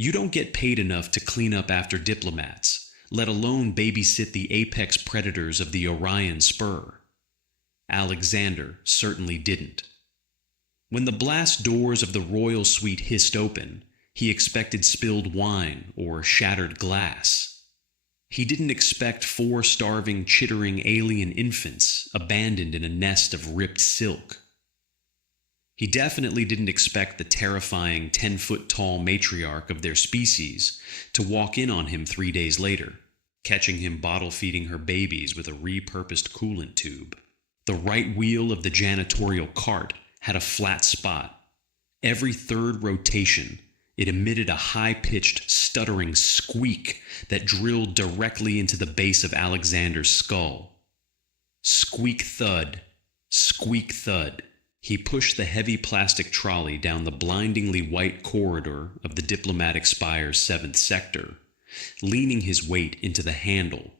You don't get paid enough to clean up after diplomats, let alone babysit the apex predators of the Orion Spur. Alexander certainly didn't. When the blast doors of the royal suite hissed open, he expected spilled wine or shattered glass. He didn't expect 4 starving, chittering alien infants abandoned in a nest of ripped silk. He definitely didn't expect the terrifying 10-foot-tall matriarch of their species to walk in on him 3 days later, catching him bottle-feeding her babies with a repurposed coolant tube. The right wheel of the janitorial cart had a flat spot. Every third rotation, it emitted a high-pitched, stuttering squeak that drilled directly into the base of Alexander's skull. Squeak thud, squeak thud. He pushed the heavy plastic trolley down the blindingly white corridor of the diplomatic spire's 7th sector, leaning his weight into the handle.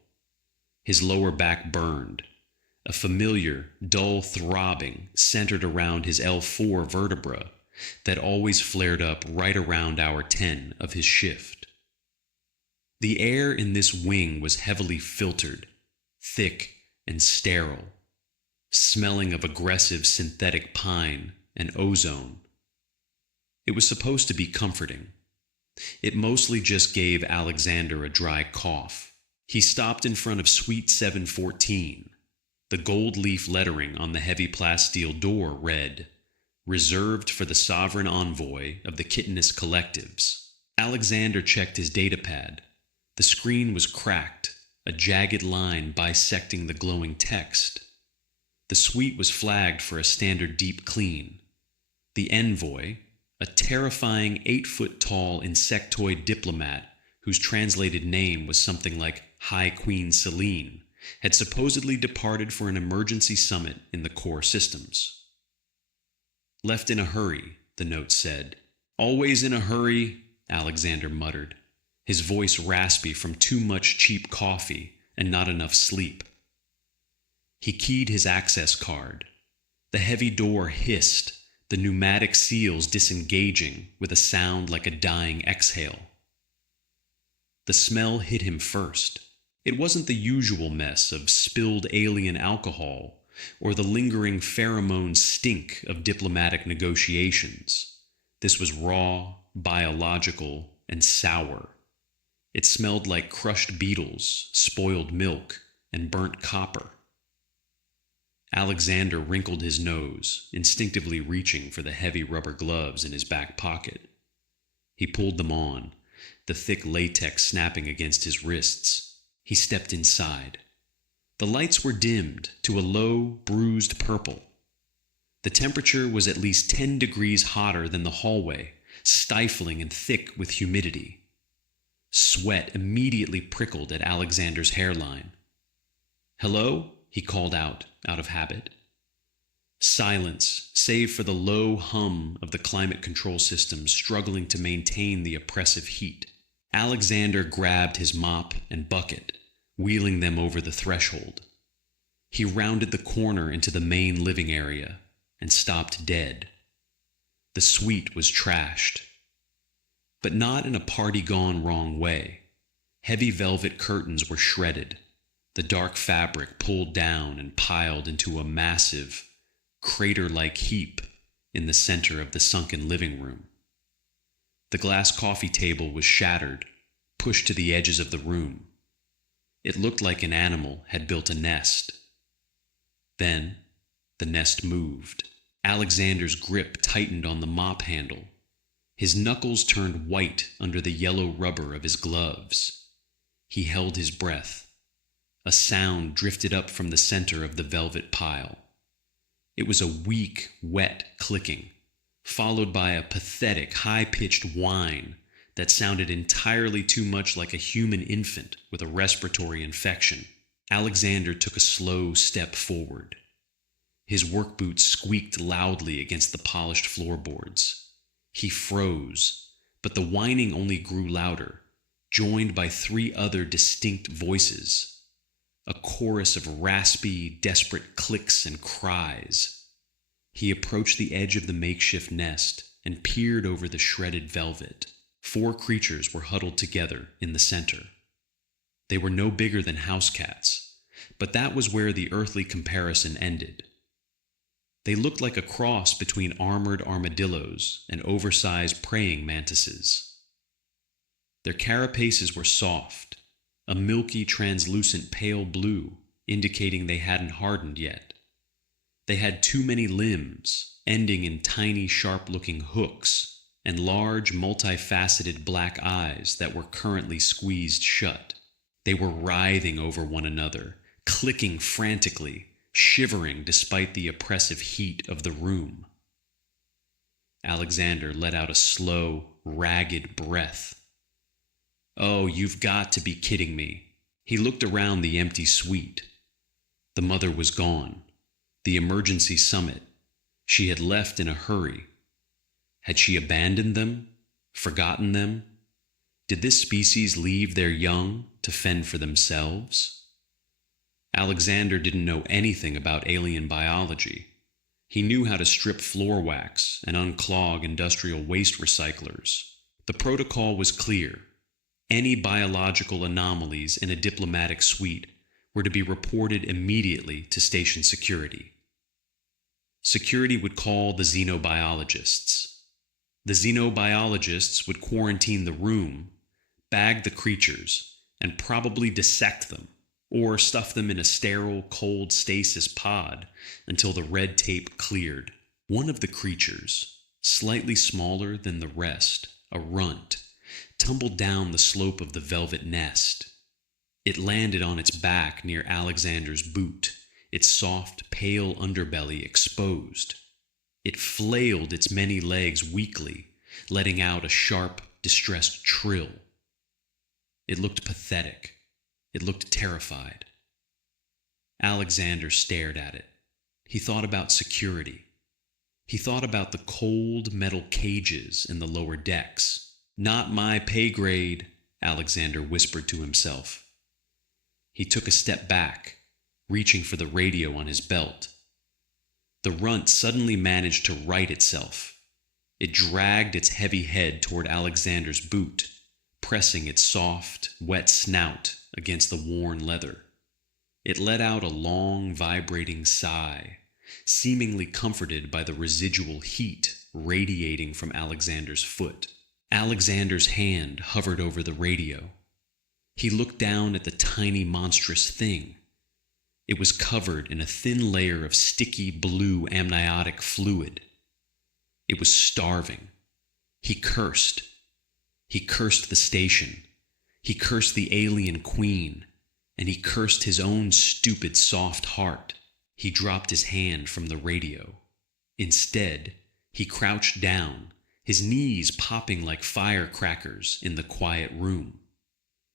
His lower back burned. A familiar, dull throbbing centered around his L4 vertebra that always flared up right around hour 10 of his shift. The air in this wing was heavily filtered, thick and sterile, smelling of aggressive synthetic pine and ozone. It was supposed to be comforting. It mostly just gave Alexander a dry cough. He stopped in front of Suite 714. The gold leaf lettering on the heavy plasteel door read, "Reserved for the sovereign envoy of the Kittinus collectives." Alexander checked his datapad. The screen was cracked, a jagged line bisecting the glowing text. The suite was flagged for a standard deep clean. The envoy, a terrifying 8-foot-tall insectoid diplomat whose translated name was something like High Queen Selene, had supposedly departed for an emergency summit in the core systems. "Left in a hurry," the note said. "Always in a hurry," Alexander muttered, his voice raspy from too much cheap coffee and not enough sleep. He keyed his access card. The heavy door hissed, the pneumatic seals disengaging with a sound like a dying exhale. The smell hit him first. It wasn't the usual mess of spilled alien alcohol or the lingering pheromone stink of diplomatic negotiations. This was raw, biological, and sour. It smelled like crushed beetles, spoiled milk, and burnt copper. Alexander wrinkled his nose, instinctively reaching for the heavy rubber gloves in his back pocket. He pulled them on, the thick latex snapping against his wrists. He stepped inside. The lights were dimmed to a low, bruised purple. The temperature was at least 10 degrees hotter than the hallway, stifling and thick with humidity. Sweat immediately prickled at Alexander's hairline. "Hello?" he called out of habit. Silence, save for the low hum of the climate control system struggling to maintain the oppressive heat. Alexander grabbed his mop and bucket, wheeling them over the threshold. He rounded the corner into the main living area and stopped dead. The suite was trashed, but not in a party-gone-wrong way. Heavy velvet curtains were shredded, the dark fabric pulled down and piled into a massive, crater-like heap in the center of the sunken living room. The glass coffee table was shattered, pushed to the edges of the room. It looked like an animal had built a nest. Then, the nest moved. Alexander's grip tightened on the mop handle. His knuckles turned white under the yellow rubber of his gloves. He held his breath. A sound drifted up from the center of the velvet pile. It was a weak, wet clicking, followed by a pathetic, high-pitched whine that sounded entirely too much like a human infant with a respiratory infection. Alexander took a slow step forward. His work boots squeaked loudly against the polished floorboards. He froze, but the whining only grew louder, joined by 3 other distinct voices. A chorus of raspy, desperate clicks and cries. He approached the edge of the makeshift nest and peered over the shredded velvet. 4 creatures were huddled together in the center. They were no bigger than house cats, but that was where the earthly comparison ended. They looked like a cross between armored armadillos and oversized praying mantises. Their carapaces were soft, a milky, translucent pale blue, indicating they hadn't hardened yet. They had too many limbs, ending in tiny, sharp-looking hooks, and large, multifaceted black eyes that were currently squeezed shut. They were writhing over one another, clicking frantically, shivering despite the oppressive heat of the room. Alexander let out a slow, ragged breath. "Oh, you've got to be kidding me." He looked around the empty suite. The mother was gone. The emergency summit. She had left in a hurry. Had she abandoned them? Forgotten them? Did this species leave their young to fend for themselves? Alexander didn't know anything about alien biology. He knew how to strip floor wax and unclog industrial waste recyclers. The protocol was clear. Any biological anomalies in a diplomatic suite were to be reported immediately to station security. Security would call the xenobiologists. The xenobiologists would quarantine the room, bag the creatures, and probably dissect them, or stuff them in a sterile, cold stasis pod until the red tape cleared. One of the creatures, slightly smaller than the rest, a runt, tumbled down the slope of the velvet nest. It landed on its back near Alexander's boot, its soft, pale underbelly exposed. It flailed its many legs weakly, letting out a sharp, distressed trill. It looked pathetic. It looked terrified. Alexander stared at it. He thought about security. He thought about the cold metal cages in the lower decks. "Not my pay grade," Alexander whispered to himself. He took a step back, reaching for the radio on his belt. The runt suddenly managed to right itself. It dragged its heavy head toward Alexander's boot, pressing its soft, wet snout against the worn leather. It let out a long, vibrating sigh, seemingly comforted by the residual heat radiating from Alexander's foot. Alexander's hand hovered over the radio. He looked down at the tiny, monstrous thing. It was covered in a thin layer of sticky blue amniotic fluid. It was starving. He cursed. He cursed the station. He cursed the alien queen. And he cursed his own stupid, soft heart. He dropped his hand from the radio. Instead, he crouched down, his knees popping like firecrackers in the quiet room.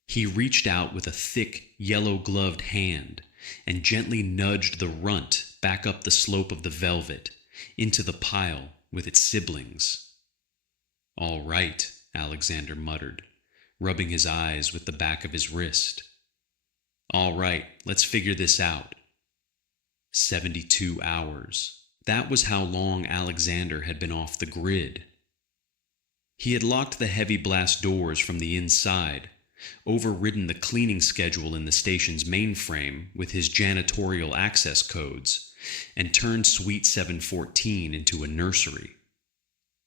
He reached out with a thick, yellow-gloved hand and gently nudged the runt back up the slope of the velvet, into the pile with its siblings. "All right," Alexander muttered, rubbing his eyes with the back of his wrist. "All right, let's figure this out." 72 hours. That was how long Alexander had been off the grid. He had locked the heavy blast doors from the inside, overridden the cleaning schedule in the station's mainframe with his janitorial access codes, and turned Suite 714 into a nursery.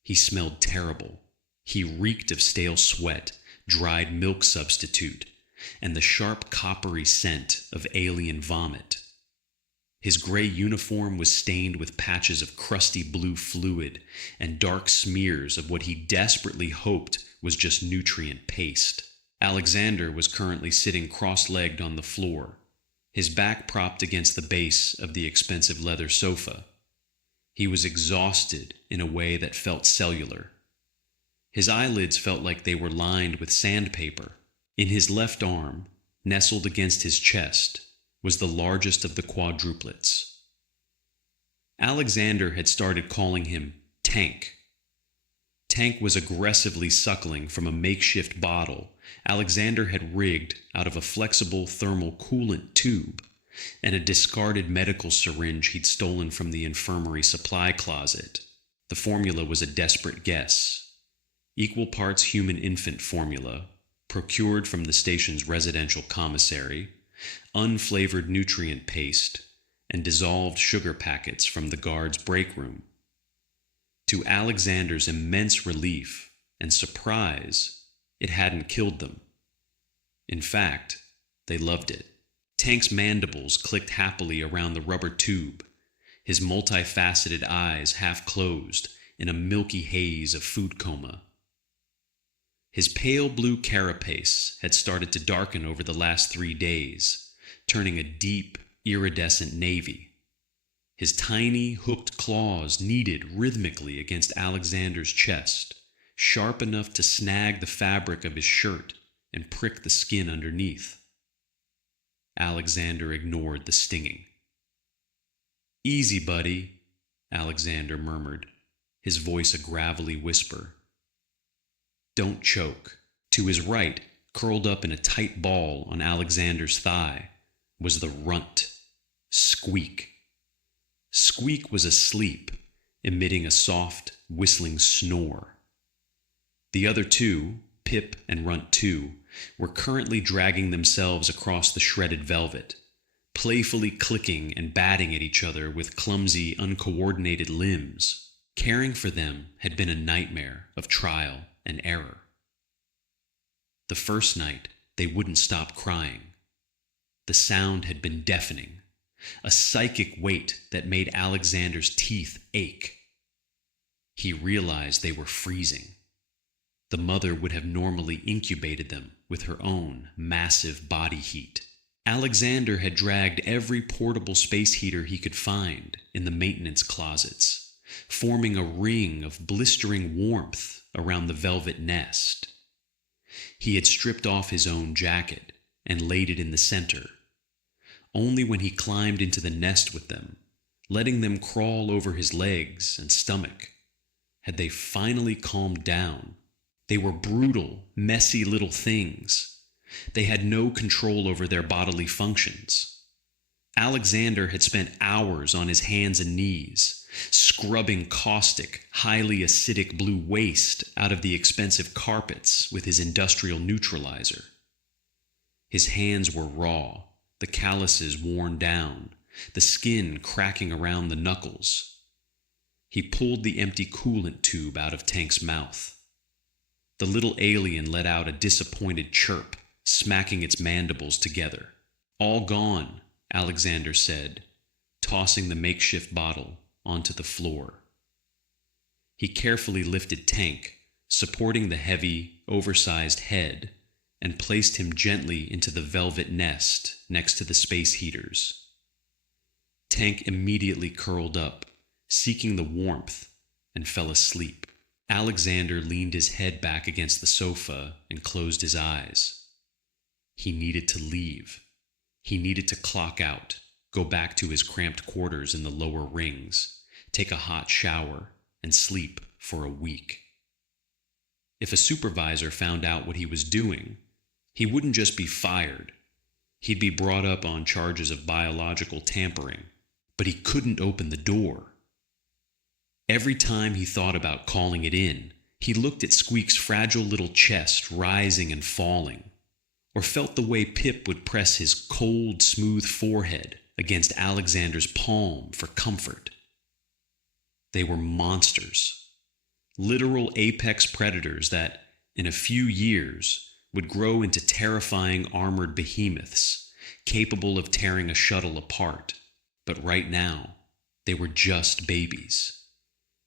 He smelled terrible. He reeked of stale sweat, dried milk substitute, and the sharp coppery scent of alien vomit. His gray uniform was stained with patches of crusty blue fluid and dark smears of what he desperately hoped was just nutrient paste. Alexander was currently sitting cross-legged on the floor, his back propped against the base of the expensive leather sofa. He was exhausted in a way that felt cellular. His eyelids felt like they were lined with sandpaper. In his left arm, nestled against his chest, was the largest of the quadruplets. Alexander had started calling him Tank. Tank was aggressively suckling from a makeshift bottle Alexander had rigged out of a flexible thermal coolant tube and a discarded medical syringe he'd stolen from the infirmary supply closet. The formula was a desperate guess. equal parts human infant formula, procured from the station's residential commissary, unflavored nutrient paste, and dissolved sugar packets from the guard's break room. To Alexander's immense relief and surprise, it hadn't killed them. In fact, they loved it. Tank's mandibles clicked happily around the rubber tube, his multifaceted eyes half closed in a milky haze of food coma. His pale blue carapace had started to darken over the last 3 days, turning a deep, iridescent navy. His tiny, hooked claws kneaded rhythmically against Alexander's chest, sharp enough to snag the fabric of his shirt and prick the skin underneath. Alexander ignored the stinging. "Easy, buddy," Alexander murmured, his voice a gravelly whisper. "Don't choke." To his right, curled up in a tight ball on Alexander's thigh, was the runt, Squeak. Squeak was asleep, emitting a soft, whistling snore. The other two, Pip and Runt 2, were currently dragging themselves across the shredded velvet, playfully clicking and batting at each other with clumsy, uncoordinated limbs. Caring for them had been a nightmare of trial and error. The first night, they wouldn't stop crying. The sound had been deafening, a psychic weight that made Alexander's teeth ache. He realized they were freezing. The mother would have normally incubated them with her own massive body heat. Alexander had dragged every portable space heater he could find in the maintenance closets, forming a ring of blistering warmth around the velvet nest. He had stripped off his own jacket and laid it in the center. Only when he climbed into the nest with them, letting them crawl over his legs and stomach, had they finally calmed down. They were brutal, messy little things. They had no control over their bodily functions. Alexander had spent hours on his hands and knees, scrubbing caustic, highly acidic blue waste out of the expensive carpets with his industrial neutralizer. His hands were raw, the calluses worn down, the skin cracking around the knuckles. He pulled the empty coolant tube out of Tank's mouth. The little alien let out a disappointed chirp, smacking its mandibles together. "All gone," Alexander said, tossing the makeshift bottle onto the floor. He carefully lifted Tank, supporting the heavy, oversized head, and placed him gently into the velvet nest next to the space heaters. Tank immediately curled up, seeking the warmth, and fell asleep. Alexander leaned his head back against the sofa and closed his eyes. He needed to leave. He needed to clock out, go back to his cramped quarters in the lower rings, take a hot shower, and sleep for a week. If a supervisor found out what he was doing, he wouldn't just be fired. He'd be brought up on charges of biological tampering, but he couldn't open the door. Every time he thought about calling it in, he looked at Squeak's fragile little chest rising and falling, or felt the way Pip would press his cold, smooth forehead against Alexander's palm for comfort. They were monsters, literal apex predators that, in a few years, would grow into terrifying armored behemoths, capable of tearing a shuttle apart. But right now, they were just babies.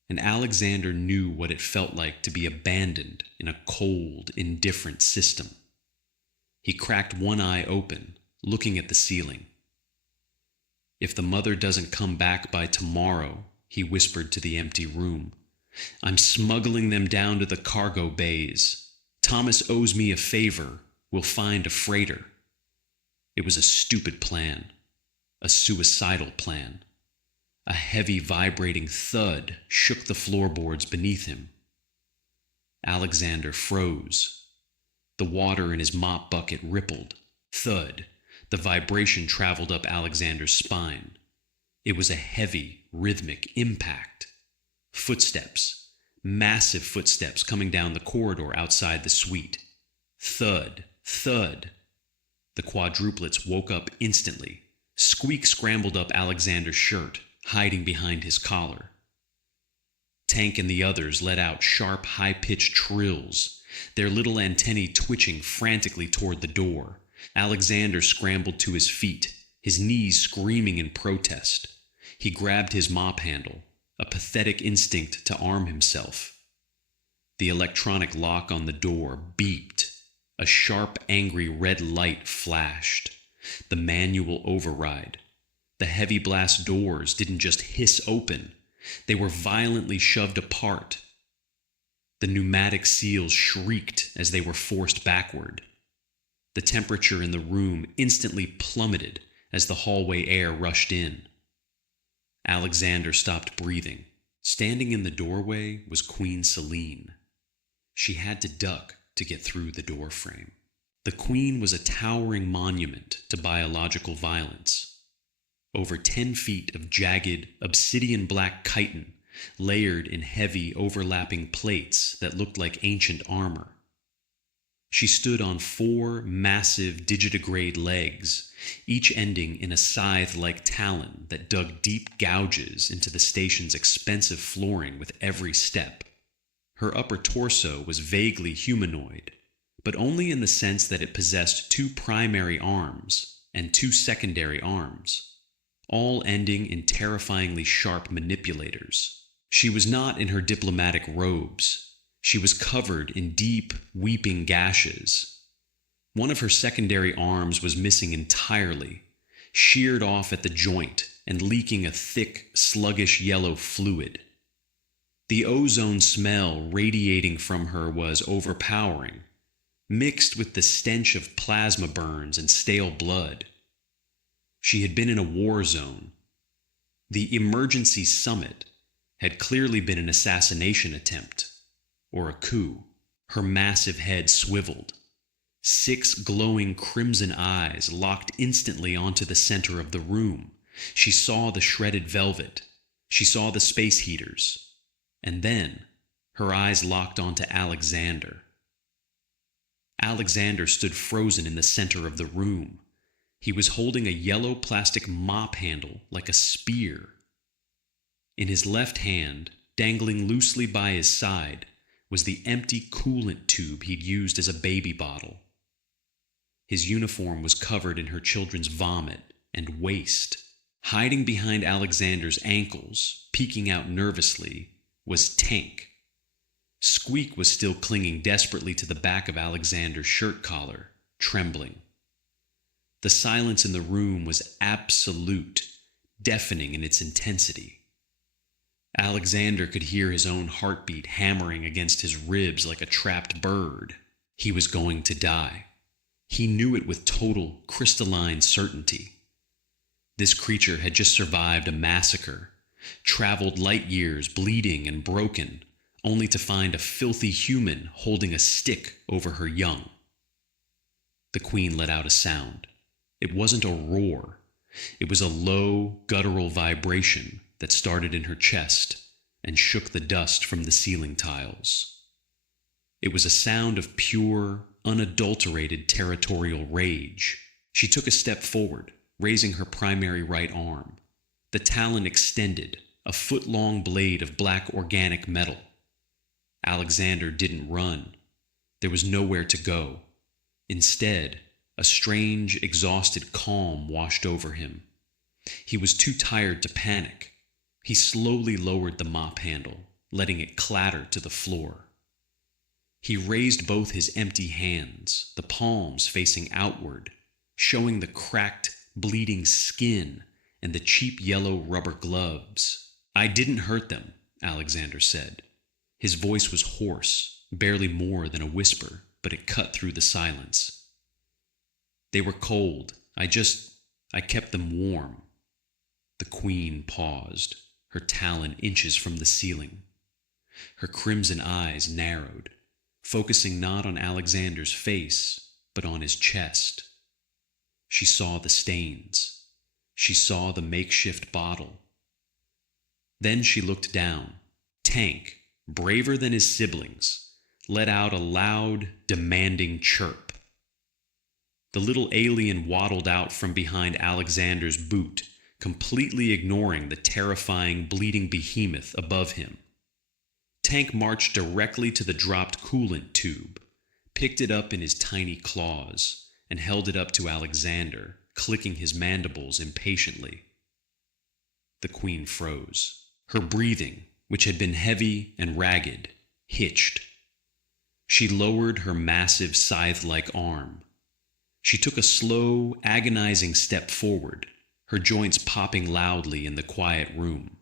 And Alexander knew what it felt like to be abandoned in a cold, indifferent system. He cracked one eye open, looking at the ceiling. "If the mother doesn't come back by tomorrow," he whispered to the empty room, "I'm smuggling them down to the cargo bays. Thomas owes me a favor. We'll find a freighter." It was a stupid plan, a suicidal plan. A heavy, vibrating thud shook the floorboards beneath him. Alexander froze. The water in his mop bucket rippled. Thud. The vibration traveled up Alexander's spine. It was a heavy, rhythmic impact. Footsteps. Massive footsteps coming down the corridor outside the suite. Thud, thud. The quadruplets woke up instantly. Squeak scrambled up Alexander's shirt, hiding behind his collar. Tank and the others let out sharp, high-pitched trills, their little antennae twitching frantically toward the door. Alexander scrambled to his feet, his knees screaming in protest. He grabbed his mop handle, a pathetic instinct to arm himself. The electronic lock on the door beeped. A sharp, angry red light flashed. The manual override. The heavy blast doors didn't just hiss open. They were violently shoved apart. The pneumatic seals shrieked as they were forced backward. The temperature in the room instantly plummeted as the hallway air rushed in. Alexander stopped breathing. Standing in the doorway was Queen Selene. She had to duck to get through the doorframe. The Queen was a towering monument to biological violence. Over 10 feet of jagged, obsidian-black chitin, layered in heavy, overlapping plates that looked like ancient armor. She stood on 4 massive digitigrade legs, each ending in a scythe-like talon that dug deep gouges into the station's expensive flooring with every step. Her upper torso was vaguely humanoid, but only in the sense that it possessed 2 primary arms and 2 secondary arms, all ending in terrifyingly sharp manipulators. She was not in her diplomatic robes. She was covered in deep, weeping gashes. One of her secondary arms was missing entirely, sheared off at the joint and leaking a thick, sluggish yellow fluid. The ozone smell radiating from her was overpowering, mixed with the stench of plasma burns and stale blood. She had been in a war zone. The emergency summit had clearly been an assassination attempt, or a coup. Her massive head swiveled. 6 glowing crimson eyes locked instantly onto the center of the room. She saw the shredded velvet. She saw the space heaters. And then, her eyes locked onto Alexander. Alexander stood frozen in the center of the room. He was holding a yellow plastic mop handle like a spear. In his left hand, dangling loosely by his side, was the empty coolant tube he'd used as a baby bottle. His uniform was covered in her children's vomit and waste. Hiding behind Alexander's ankles, peeking out nervously, was Tank. Squeak was still clinging desperately to the back of Alexander's shirt collar, trembling. The silence in the room was absolute, deafening in its intensity. Alexander could hear his own heartbeat hammering against his ribs like a trapped bird. He was going to die. He knew it with total, crystalline certainty. This creature had just survived a massacre, traveled light years bleeding and broken, only to find a filthy human holding a stick over her young. The Queen let out a sound. It wasn't a roar. It was a low, guttural vibration that started in her chest and shook the dust from the ceiling tiles. It was a sound of pure, unadulterated territorial rage. She took a step forward, raising her primary right arm. The talon extended, a foot-long blade of black organic metal. Alexander didn't run. There was nowhere to go. Instead, a strange, exhausted calm washed over him. He was too tired to panic. He slowly lowered the mop handle, letting it clatter to the floor. He raised both his empty hands, the palms facing outward, showing the cracked, bleeding skin and the cheap yellow rubber gloves. "I didn't hurt them," Alexander said. His voice was hoarse, barely more than a whisper, but it cut through the silence. "They were cold. I kept them warm." The Queen paused, her talon inches from the ceiling. Her crimson eyes narrowed, focusing not on Alexander's face, but on his chest. She saw the stains. She saw the makeshift bottle. Then she looked down. Tank, braver than his siblings, let out a loud, demanding chirp. The little alien waddled out from behind Alexander's boot, completely ignoring the terrifying, bleeding behemoth above him. Tank marched directly to the dropped coolant tube, picked it up in his tiny claws, and held it up to Alexander, clicking his mandibles impatiently. The Queen froze. Her breathing, which had been heavy and ragged, hitched. She lowered her massive scythe-like arm. She took a slow, agonizing step forward, her joints popping loudly in the quiet room.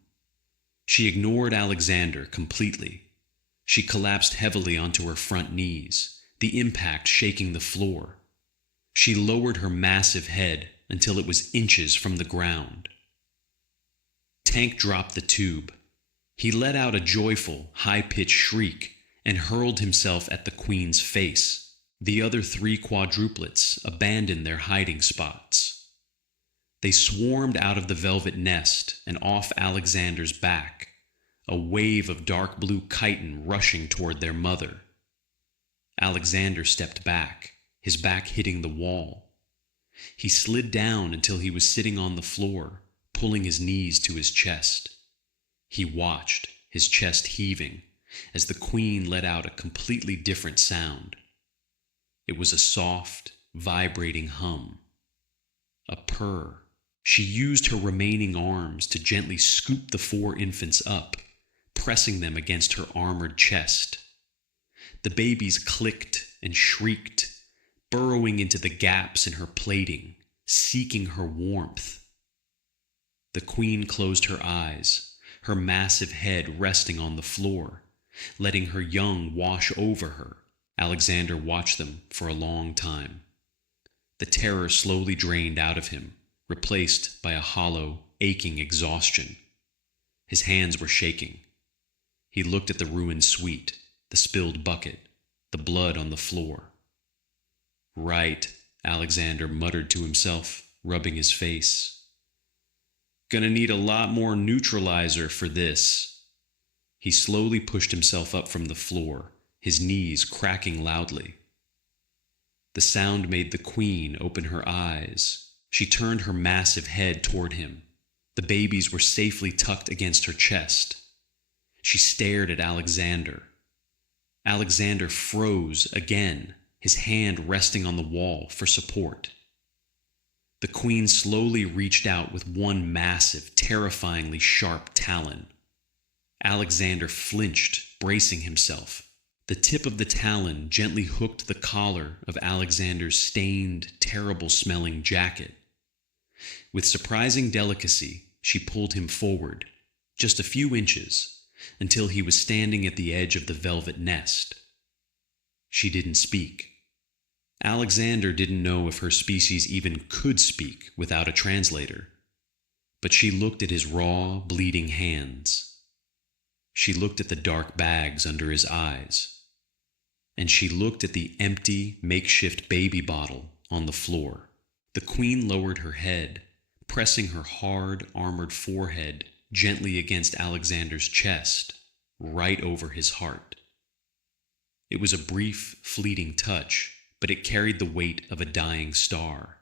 She ignored Alexander completely. She collapsed heavily onto her front knees, the impact shaking the floor. She lowered her massive head until it was inches from the ground. Tank dropped the tube. He let out a joyful, high-pitched shriek and hurled himself at the Queen's face. The other 3 quadruplets abandoned their hiding spots. They swarmed out of the velvet nest and off Alexander's back, a wave of dark blue chitin rushing toward their mother. Alexander stepped back, his back hitting the wall. He slid down until he was sitting on the floor, pulling his knees to his chest. He watched, his chest heaving, as the Queen let out a completely different sound. It was a soft, vibrating hum. A purr. She used her remaining arms to gently scoop the 4 infants up, pressing them against her armored chest. The babies clicked and shrieked, burrowing into the gaps in her plating, seeking her warmth. The Queen closed her eyes, her massive head resting on the floor, letting her young wash over her. Alexander watched them for a long time. The terror slowly drained out of him, replaced by a hollow, aching exhaustion. His hands were shaking. He looked at the ruined suite, the spilled bucket, the blood on the floor. Right, Alexander muttered to himself, rubbing his face. Gonna need a lot more neutralizer for this. He slowly pushed himself up from the floor, his knees cracking loudly. The sound made the Queen open her eyes. She turned her massive head toward him. The babies were safely tucked against her chest. She stared at Alexander. Alexander froze again, his hand resting on the wall for support. The Queen slowly reached out with one massive, terrifyingly sharp talon. Alexander flinched, bracing himself. The tip of the talon gently hooked the collar of Alexander's stained, terrible-smelling jacket. With surprising delicacy, she pulled him forward, just a few inches, until he was standing at the edge of the velvet nest. She didn't speak. Alexander didn't know if her species even could speak without a translator. But she looked at his raw, bleeding hands. She looked at the dark bags under his eyes. And she looked at the empty, makeshift baby bottle on the floor. The Queen lowered her head, pressing her hard, armored forehead gently against Alexander's chest, right over his heart. It was a brief, fleeting touch, but it carried the weight of a dying star.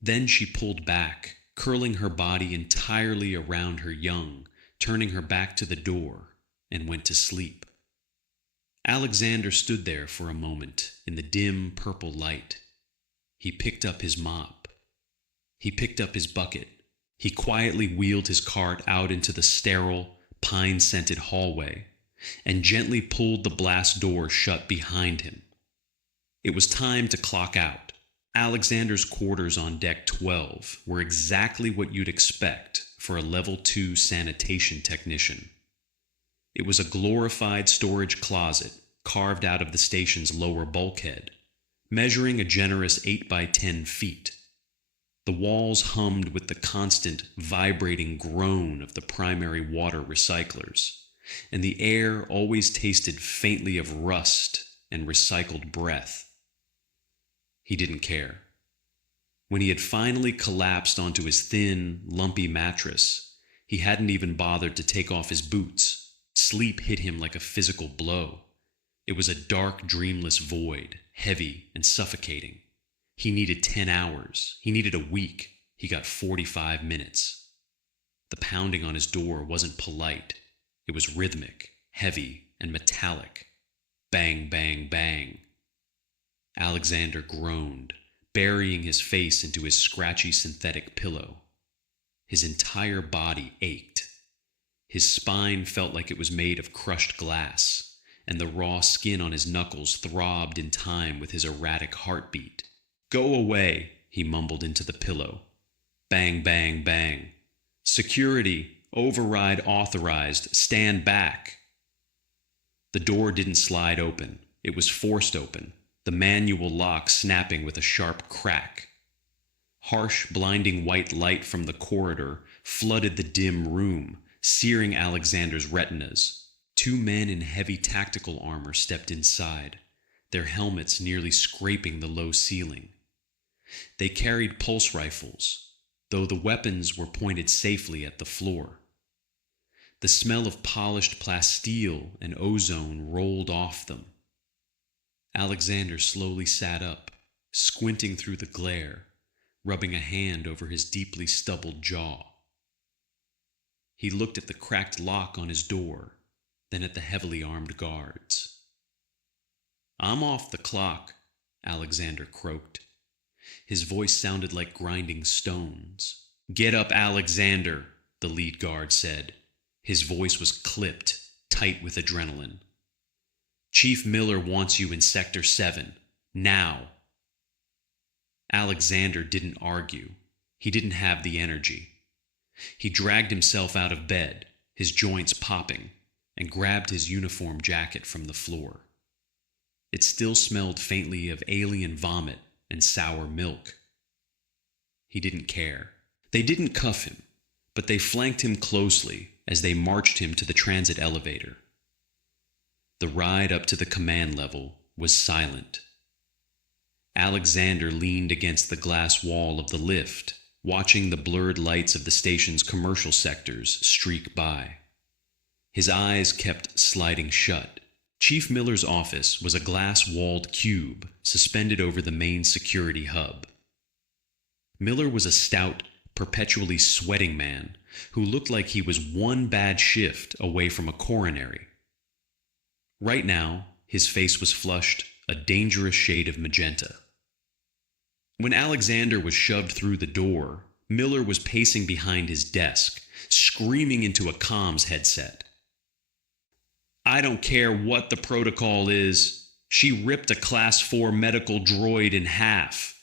Then she pulled back, curling her body entirely around her young, turning her back to the door, and went to sleep. Alexander stood there for a moment in the dim purple light. He picked up his mop. He picked up his bucket. He quietly wheeled his cart out into the sterile, pine-scented hallway and gently pulled the blast door shut behind him. It was time to clock out. Alexander's quarters on Deck 12 were exactly what you'd expect for a Level 2 sanitation technician. It was a glorified storage closet carved out of the station's lower bulkhead, measuring a generous 8 by 10 feet. The walls hummed with the constant, vibrating groan of the primary water recyclers, and the air always tasted faintly of rust and recycled breath. He didn't care. When he had finally collapsed onto his thin, lumpy mattress, he hadn't even bothered to take off his boots, Sleep hit him like a physical blow. It was a dark, dreamless void, heavy and suffocating. He needed 10 hours. He needed a week. He got 45 minutes. The pounding on his door wasn't polite. It was rhythmic, heavy, and metallic. Bang, bang, bang. Alexander groaned, burying his face into his scratchy synthetic pillow. His entire body ached. His spine felt like it was made of crushed glass, and the raw skin on his knuckles throbbed in time with his erratic heartbeat. "Go away," he mumbled into the pillow. Bang, bang, bang. "Security, override authorized, stand back." The door didn't slide open. It was forced open, the manual lock snapping with a sharp crack. Harsh, blinding white light from the corridor flooded the dim room, searing Alexander's retinas. Two men in heavy tactical armor stepped inside, their helmets nearly scraping the low ceiling. They carried pulse rifles, though the weapons were pointed safely at the floor. The smell of polished plasteel and ozone rolled off them. Alexander slowly sat up, squinting through the glare, rubbing a hand over his deeply stubbled jaw. He looked at the cracked lock on his door, then at the heavily armed guards. "I'm off the clock," Alexander croaked. His voice sounded like grinding stones. "Get up, Alexander," the lead guard said. His voice was clipped, tight with adrenaline. "Chief Miller wants you in Sector 7. Now." Alexander didn't argue. He didn't have the energy. He dragged himself out of bed, his joints popping, and grabbed his uniform jacket from the floor. It still smelled faintly of alien vomit and sour milk. He didn't care. They didn't cuff him, but they flanked him closely as they marched him to the transit elevator. The ride up to the command level was silent. Alexander leaned against the glass wall of the lift, watching the blurred lights of the station's commercial sectors streak by. His eyes kept sliding shut. Chief Miller's office was a glass-walled cube suspended over the main security hub. Miller was a stout, perpetually sweating man who looked like he was one bad shift away from a coronary. Right now, his face was flushed a dangerous shade of magenta. When Alexander was shoved through the door, Miller was pacing behind his desk, screaming into a comms headset. "I don't care what the protocol is. She ripped a Class 4 medical droid in half.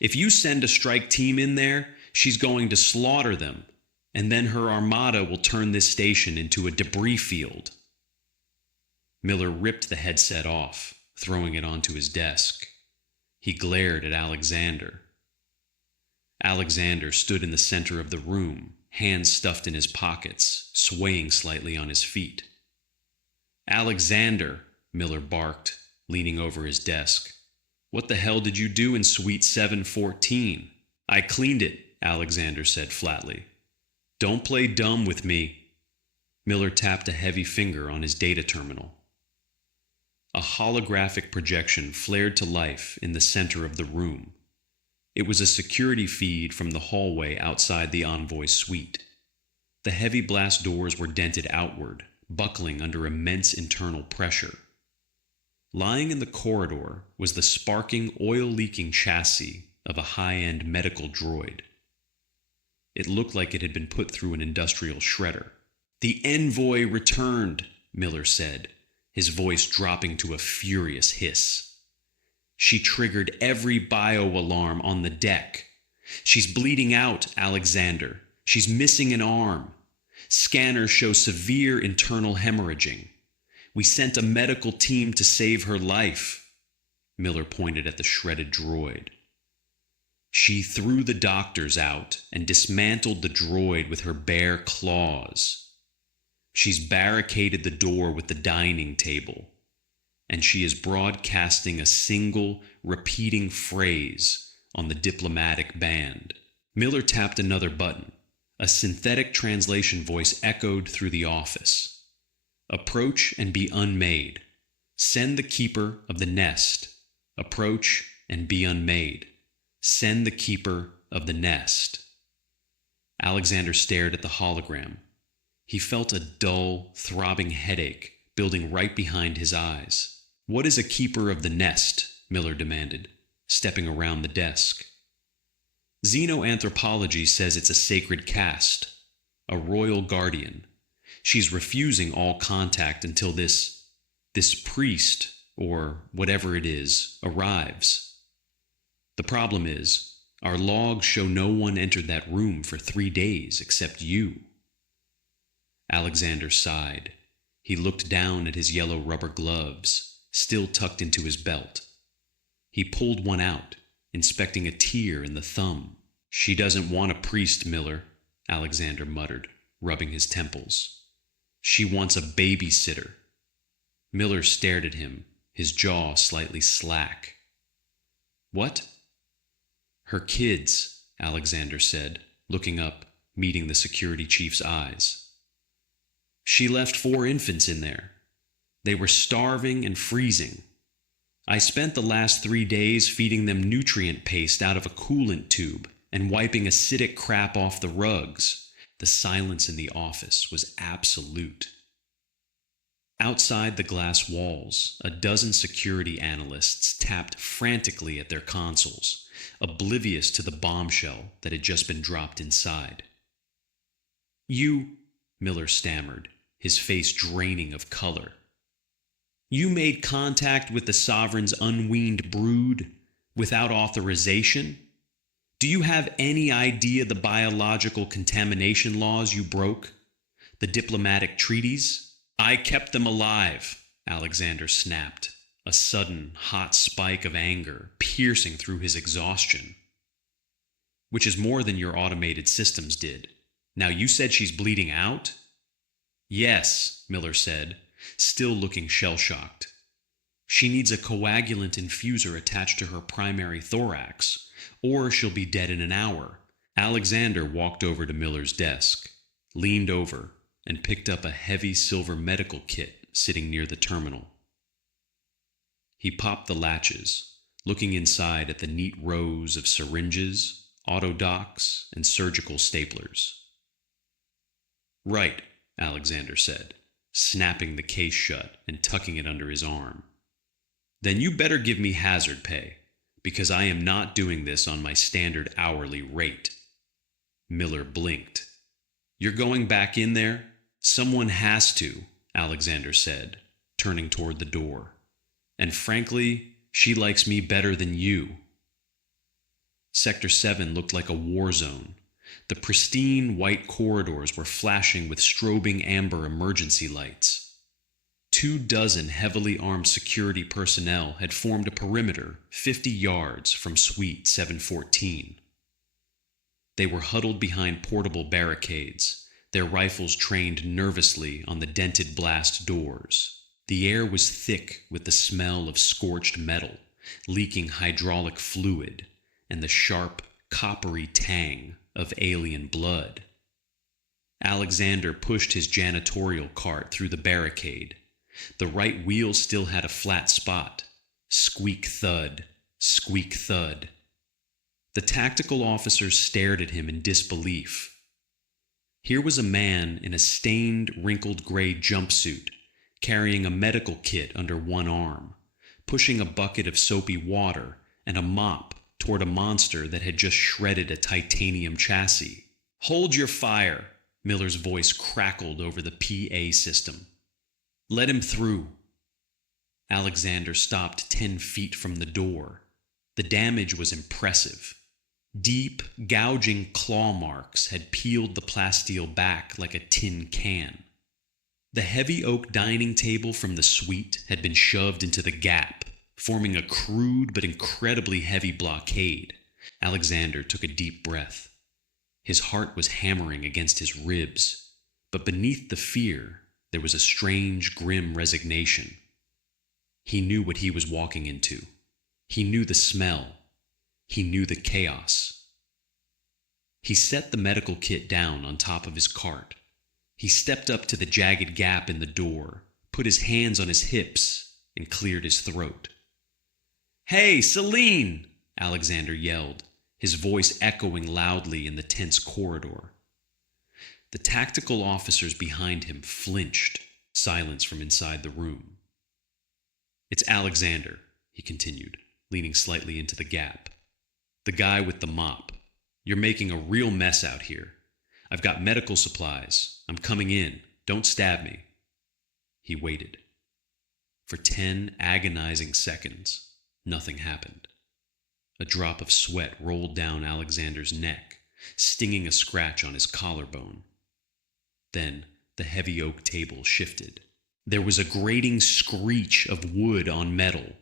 If you send a strike team in there, she's going to slaughter them, and then her armada will turn this station into a debris field." Miller ripped the headset off, throwing it onto his desk. He glared at Alexander. Alexander stood in the center of the room, hands stuffed in his pockets, swaying slightly on his feet. "Alexander," Miller barked, leaning over his desk. "What the hell did you do in Suite 714? "I cleaned it," Alexander said flatly. "Don't play dumb with me." Miller tapped a heavy finger on his data terminal. A holographic projection flared to life in the center of the room. It was a security feed from the hallway outside the Envoy suite. The heavy blast doors were dented outward, buckling under immense internal pressure. Lying in the corridor was the sparking, oil-leaking chassis of a high-end medical droid. It looked like it had been put through an industrial shredder. "The Envoy returned," Miller said, his voice dropping to a furious hiss. "She triggered every bio-alarm on the deck. She's bleeding out, Alexander. She's missing an arm. Scanners show severe internal hemorrhaging. We sent a medical team to save her life." Miller pointed at the shredded droid. "She threw the doctors out and dismantled the droid with her bare claws. She's barricaded the door with the dining table, and she is broadcasting a single, repeating phrase on the diplomatic band." Miller tapped another button. A synthetic translation voice echoed through the office. Approach and be unmade. Send the keeper of the nest. Approach and be unmade. Send the keeper of the nest. Alexander stared at the hologram. He felt a dull, throbbing headache building right behind his eyes. "What is a keeper of the nest?" Miller demanded, stepping around the desk. "Xenoanthropology says it's a sacred caste, a royal guardian. She's refusing all contact until this priest, or whatever it is, arrives. The problem is, our logs show no one entered that room for 3 days except you." Alexander sighed. He looked down at his yellow rubber gloves, still tucked into his belt. He pulled one out, inspecting a tear in the thumb. "She doesn't want a priest, Miller," Alexander muttered, rubbing his temples. "She wants a babysitter." Miller stared at him, his jaw slightly slack. "What?" "Her kids," Alexander said, looking up, meeting the security chief's eyes. "She left 4 infants in there. They were starving and freezing. I spent the last 3 days feeding them nutrient paste out of a coolant tube and wiping acidic crap off the rugs." The silence in the office was absolute. Outside the glass walls, a dozen security analysts tapped frantically at their consoles, oblivious to the bombshell that had just been dropped inside. "You," Miller stammered, his face draining of color. "You made contact with the Sovereign's unweaned brood without authorization? Do you have any idea the biological contamination laws you broke? The diplomatic treaties?" "I kept them alive," Alexander snapped, a sudden, hot spike of anger piercing through his exhaustion. "Which is more than your automated systems did. Now you said she's bleeding out?" "Yes," Miller said, still looking shell-shocked. "She needs a coagulant infuser attached to her primary thorax, or she'll be dead in an hour." Alexander walked over to Miller's desk, leaned over, and picked up a heavy silver medical kit sitting near the terminal. He popped the latches, looking inside at the neat rows of syringes, autodocs, and surgical staplers. "Right," Alexander said, snapping the case shut and tucking it under his arm. "Then you better give me hazard pay, because I am not doing this on my standard hourly rate." Miller blinked. "You're going back in there?" "Someone has to," Alexander said, turning toward the door. "And frankly, she likes me better than you." Sector 7 looked like a war zone. The pristine white corridors were flashing with strobing amber emergency lights. 24 heavily armed security personnel had formed a perimeter 50 yards from Suite 714. They were huddled behind portable barricades, their rifles trained nervously on the dented blast doors. The air was thick with the smell of scorched metal, leaking hydraulic fluid, and the sharp, coppery tang of alien blood. Alexander pushed his janitorial cart through the barricade. The right wheel still had a flat spot. Squeak thud, squeak thud. The tactical officers stared at him in disbelief. Here was a man in a stained, wrinkled gray jumpsuit, carrying a medical kit under one arm, pushing a bucket of soapy water and a mop toward a monster that had just shredded a titanium chassis. "Hold your fire," Miller's voice crackled over the PA system. "Let him through." Alexander stopped 10 feet from the door. The damage was impressive. Deep, gouging claw marks had peeled the plasteel back like a tin can. The heavy oak dining table from the suite had been shoved into the gap, forming a crude but incredibly heavy blockade. Alexander took a deep breath. His heart was hammering against his ribs, but beneath the fear, there was a strange, grim resignation. He knew what he was walking into. He knew the smell. He knew the chaos. He set the medical kit down on top of his cart, He stepped up to the jagged gap in the door, put his hands on his hips, and cleared his throat. "Hey, Celine!" Alexander yelled, his voice echoing loudly in the tense corridor. The tactical officers behind him flinched, silence from inside the room. "It's Alexander," he continued, leaning slightly into the gap. "The guy with the mop. You're making a real mess out here. I've got medical supplies. I'm coming in. Don't stab me." He waited. For 10 agonizing seconds, nothing happened. A drop of sweat rolled down Alexander's neck, stinging a scratch on his collarbone. Then the heavy oak table shifted. There was a grating screech of wood on metal.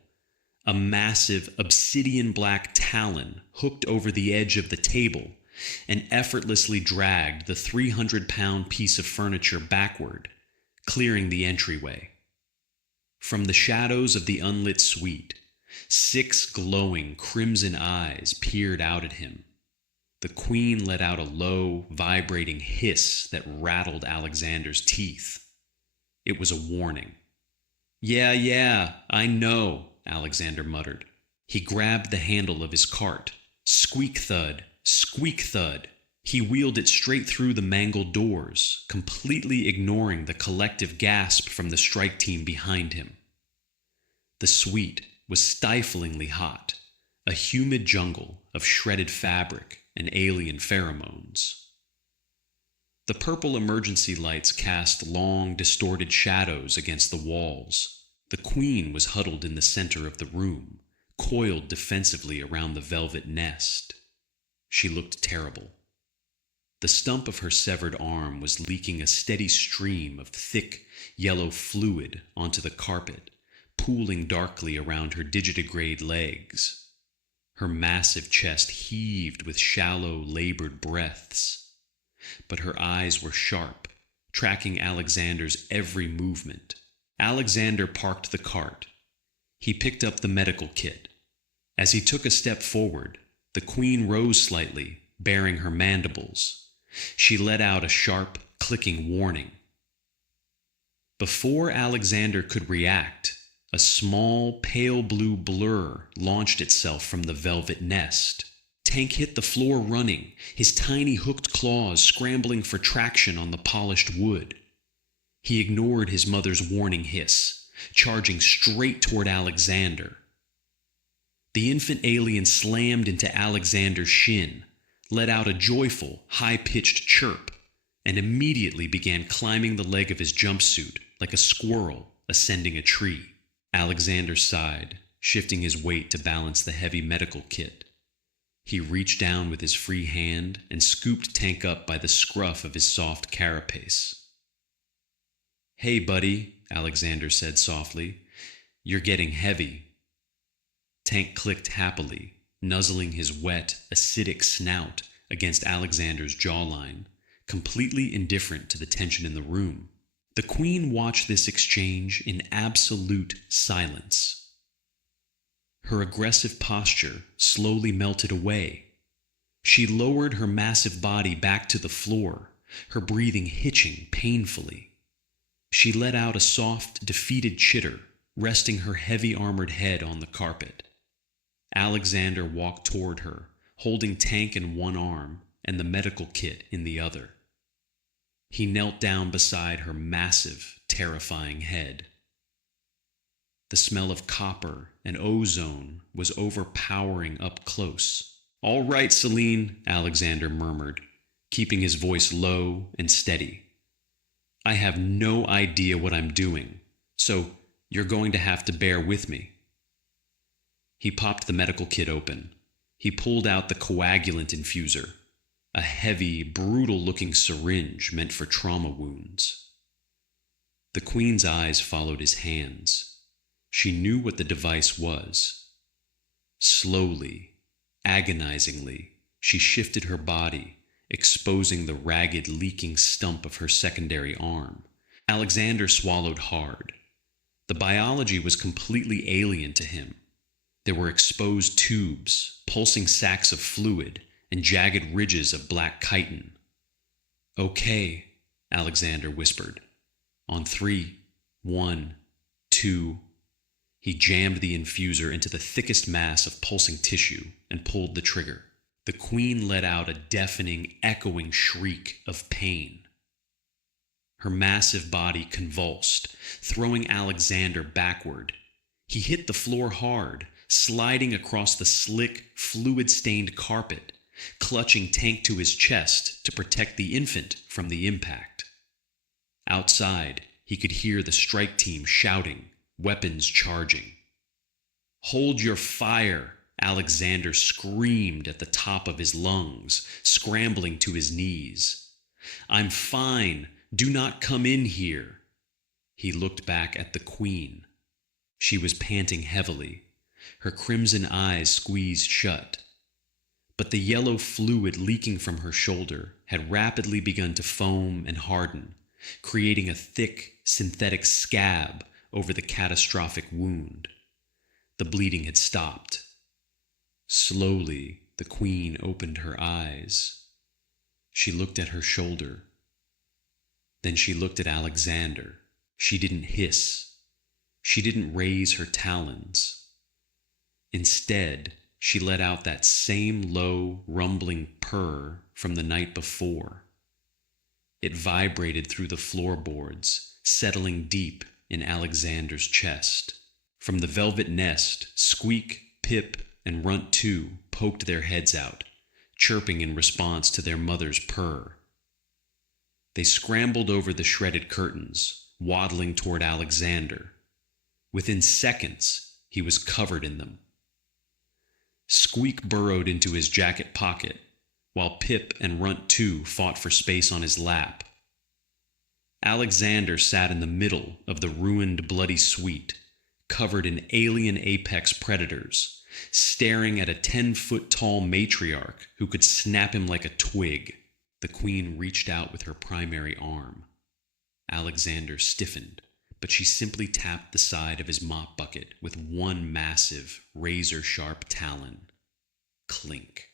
A massive obsidian-black talon hooked over the edge of the table and effortlessly dragged the 300-pound piece of furniture backward, clearing the entryway. From the shadows of the unlit suite, 6 glowing crimson eyes peered out at him. The queen let out a low, vibrating hiss that rattled Alexander's teeth. It was a warning. Yeah, I know," Alexander muttered. He grabbed the handle of his cart. Squeak thud, squeak thud. He wheeled it straight through the mangled doors, completely ignoring the collective gasp from the strike team behind him. The suite was stiflingly hot, a humid jungle of shredded fabric and alien pheromones. The purple emergency lights cast long, distorted shadows against the walls. The queen was huddled in the center of the room, coiled defensively around the velvet nest. She looked terrible. The stump of her severed arm was leaking a steady stream of thick, yellow fluid onto the carpet, pooling darkly around her digitigrade legs. Her massive chest heaved with shallow, labored breaths. But her eyes were sharp, tracking Alexander's every movement. Alexander parked the cart. He picked up the medical kit. As he took a step forward, the queen rose slightly, baring her mandibles. She let out a sharp, clicking warning. Before Alexander could react, a small, pale blue blur launched itself from the velvet nest. Tank hit the floor running, his tiny hooked claws scrambling for traction on the polished wood. He ignored his mother's warning hiss, charging straight toward Alexander. The infant alien slammed into Alexander's shin, let out a joyful, high-pitched chirp, and immediately began climbing the leg of his jumpsuit like a squirrel ascending a tree. Alexander sighed, shifting his weight to balance the heavy medical kit. He reached down with his free hand and scooped Tank up by the scruff of his soft carapace. "Hey, buddy," Alexander said softly. "You're getting heavy." Tank clicked happily, nuzzling his wet, acidic snout against Alexander's jawline, completely indifferent to the tension in the room. The queen watched this exchange in absolute silence. Her aggressive posture slowly melted away. She lowered her massive body back to the floor, her breathing hitching painfully. She let out a soft, defeated chitter, resting her heavy armored head on the carpet. Alexander walked toward her, holding Tank in one arm and the medical kit in the other. He knelt down beside her massive, terrifying head. The smell of copper and ozone was overpowering up close. "All right, Celine," Alexander murmured, keeping his voice low and steady. "I have no idea what I'm doing, so you're going to have to bear with me." He popped the medical kit open. He pulled out the coagulant infuser, a heavy, brutal-looking syringe meant for trauma wounds. The queen's eyes followed his hands. She knew what the device was. Slowly, agonizingly, she shifted her body, exposing the ragged, leaking stump of her secondary arm. Alexander swallowed hard. The biology was completely alien to him. There were exposed tubes, pulsing sacs of fluid, and jagged ridges of black chitin. "Okay," Alexander whispered. On 3, 1, 2. He jammed the infuser into the thickest mass of pulsing tissue and pulled the trigger. The queen let out a deafening, echoing shriek of pain. Her massive body convulsed, throwing Alexander backward. He hit the floor hard, sliding across the slick, fluid-stained carpet, clutching Tank to his chest to protect the infant from the impact. Outside, he could hear the strike team shouting, weapons charging. "Hold your fire!" Alexander screamed at the top of his lungs, scrambling to his knees. "I'm fine. Do not come in here." He looked back at the queen. She was panting heavily, her crimson eyes squeezed shut. But the yellow fluid leaking from her shoulder had rapidly begun to foam and harden, creating a thick, synthetic scab over the catastrophic wound. The bleeding had stopped. Slowly, the queen opened her eyes. She looked at her shoulder. Then she looked at Alexander. She didn't hiss. She didn't raise her talons. Instead, she let out that same low, rumbling purr from the night before. It vibrated through the floorboards, settling deep in Alexander's chest. From the velvet nest, Squeak, Pip, and Runt 2 poked their heads out, chirping in response to their mother's purr. They scrambled over the shredded curtains, waddling toward Alexander. Within seconds, he was covered in them. Squeak burrowed into his jacket pocket, while Pip and Runt 2 fought for space on his lap. Alexander sat in the middle of the ruined, bloody suite, covered in alien apex predators, staring at a 10-foot-tall matriarch who could snap him like a twig. The queen reached out with her primary arm. Alexander stiffened, but she simply tapped the side of his mop bucket with one massive, razor-sharp talon. Clink.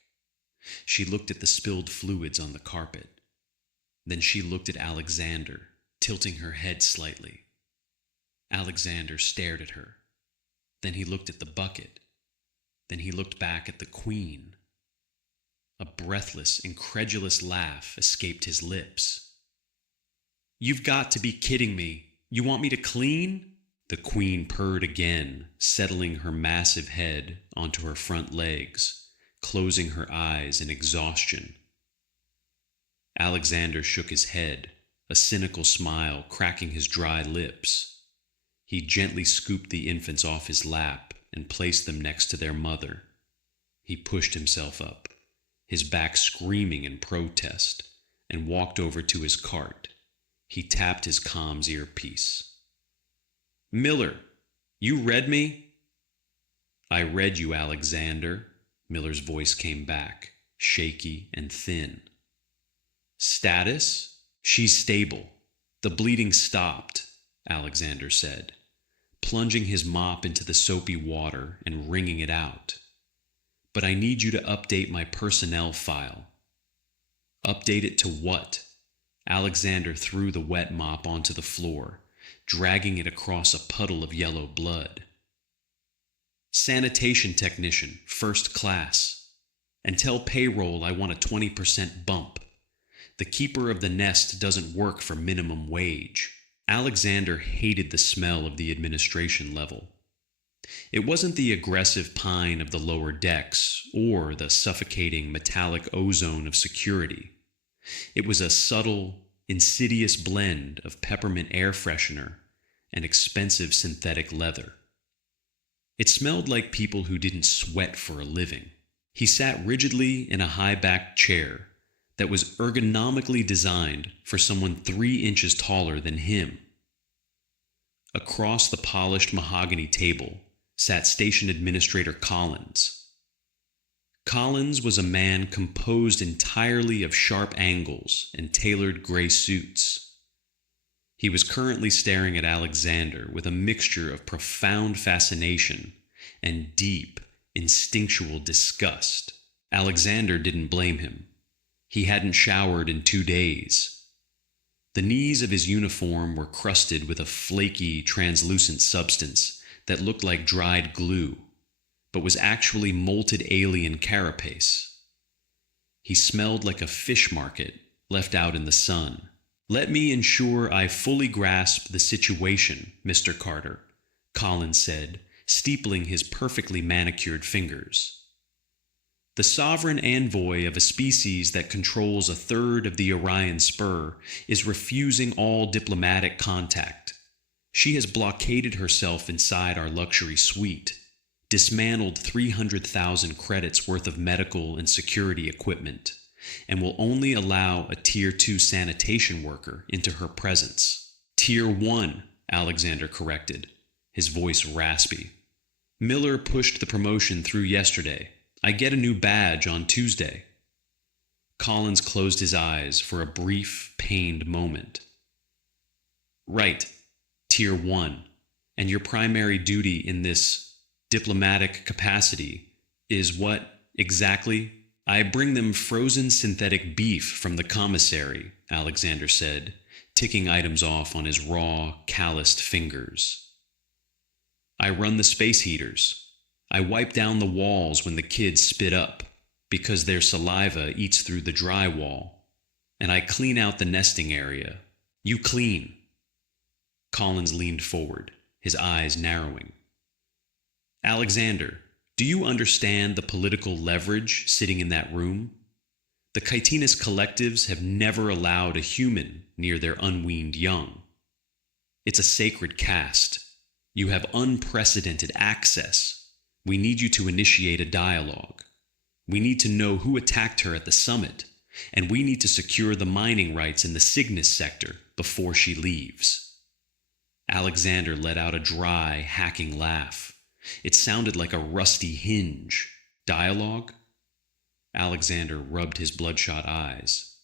She looked at the spilled fluids on the carpet. Then she looked at Alexander, tilting her head slightly. Alexander stared at her. Then he looked at the bucket. Then he looked back at the queen. A breathless, incredulous laugh escaped his lips. "You've got to be kidding me. You want me to clean?" The queen purred again, settling her massive head onto her front legs, closing her eyes in exhaustion. Alexander shook his head, a cynical smile cracking his dry lips. He gently scooped the infants off his lap and placed them next to their mother. He pushed himself up, his back screaming in protest, and walked over to his cart. He tapped his comms earpiece. "Miller, you read me?" "I read you, Alexander," Miller's voice came back, shaky and thin. "Status? She's stable. The bleeding stopped," Alexander said, plunging his mop into the soapy water and wringing it out. "But I need you to update my personnel file." "Update it to what?" Alexander threw the wet mop onto the floor, dragging it across a puddle of yellow blood. "Sanitation technician, first class. And tell payroll I want a 20% bump. The keeper of the nest doesn't work for minimum wage." Alexander hated the smell of the administration level. It wasn't the aggressive pine of the lower decks or the suffocating metallic ozone of security. It was a subtle, insidious blend of peppermint air freshener and expensive synthetic leather. It smelled like people who didn't sweat for a living. He sat rigidly in a high-backed chair that was ergonomically designed for someone 3 inches taller than him. Across the polished mahogany table sat Station Administrator Collins. Collins was a man composed entirely of sharp angles and tailored gray suits. He was currently staring at Alexander with a mixture of profound fascination and deep, instinctual disgust. Alexander didn't blame him. He hadn't showered in 2 days. The knees of his uniform were crusted with a flaky, translucent substance that looked like dried glue, but was actually molted alien carapace. He smelled like a fish market left out in the sun. "Let me ensure I fully grasp the situation, Mr. Carter," Collins said, steepling his perfectly manicured fingers. "The sovereign envoy of a species that controls a third of the Orion Spur is refusing all diplomatic contact. She has blockaded herself inside our luxury suite, dismantled 300,000 credits worth of medical and security equipment, and will only allow a Tier 2 sanitation worker into her presence." "Tier 1, Alexander corrected, his voice raspy. "Miller pushed the promotion through yesterday. I get a new badge on Tuesday." Collins closed his eyes for a brief, pained moment. "Right, Tier 1, and your primary duty in this diplomatic capacity is what, exactly?" "I bring them frozen synthetic beef from the commissary," Alexander said, ticking items off on his raw, calloused fingers. "I run the space heaters. I wipe down the walls when the kids spit up, because their saliva eats through the drywall. And I clean out the nesting area. You clean." Collins leaned forward, his eyes narrowing. "Alexander, do you understand the political leverage sitting in that room? The chitinous collectives have never allowed a human near their unweaned young. It's a sacred caste. You have unprecedented access. We need you to initiate a dialogue. We need to know who attacked her at the summit, and we need to secure the mining rights in the Cygnus sector before she leaves." Alexander let out a dry, hacking laugh. It sounded like a rusty hinge. "Dialogue?" Alexander rubbed his bloodshot eyes.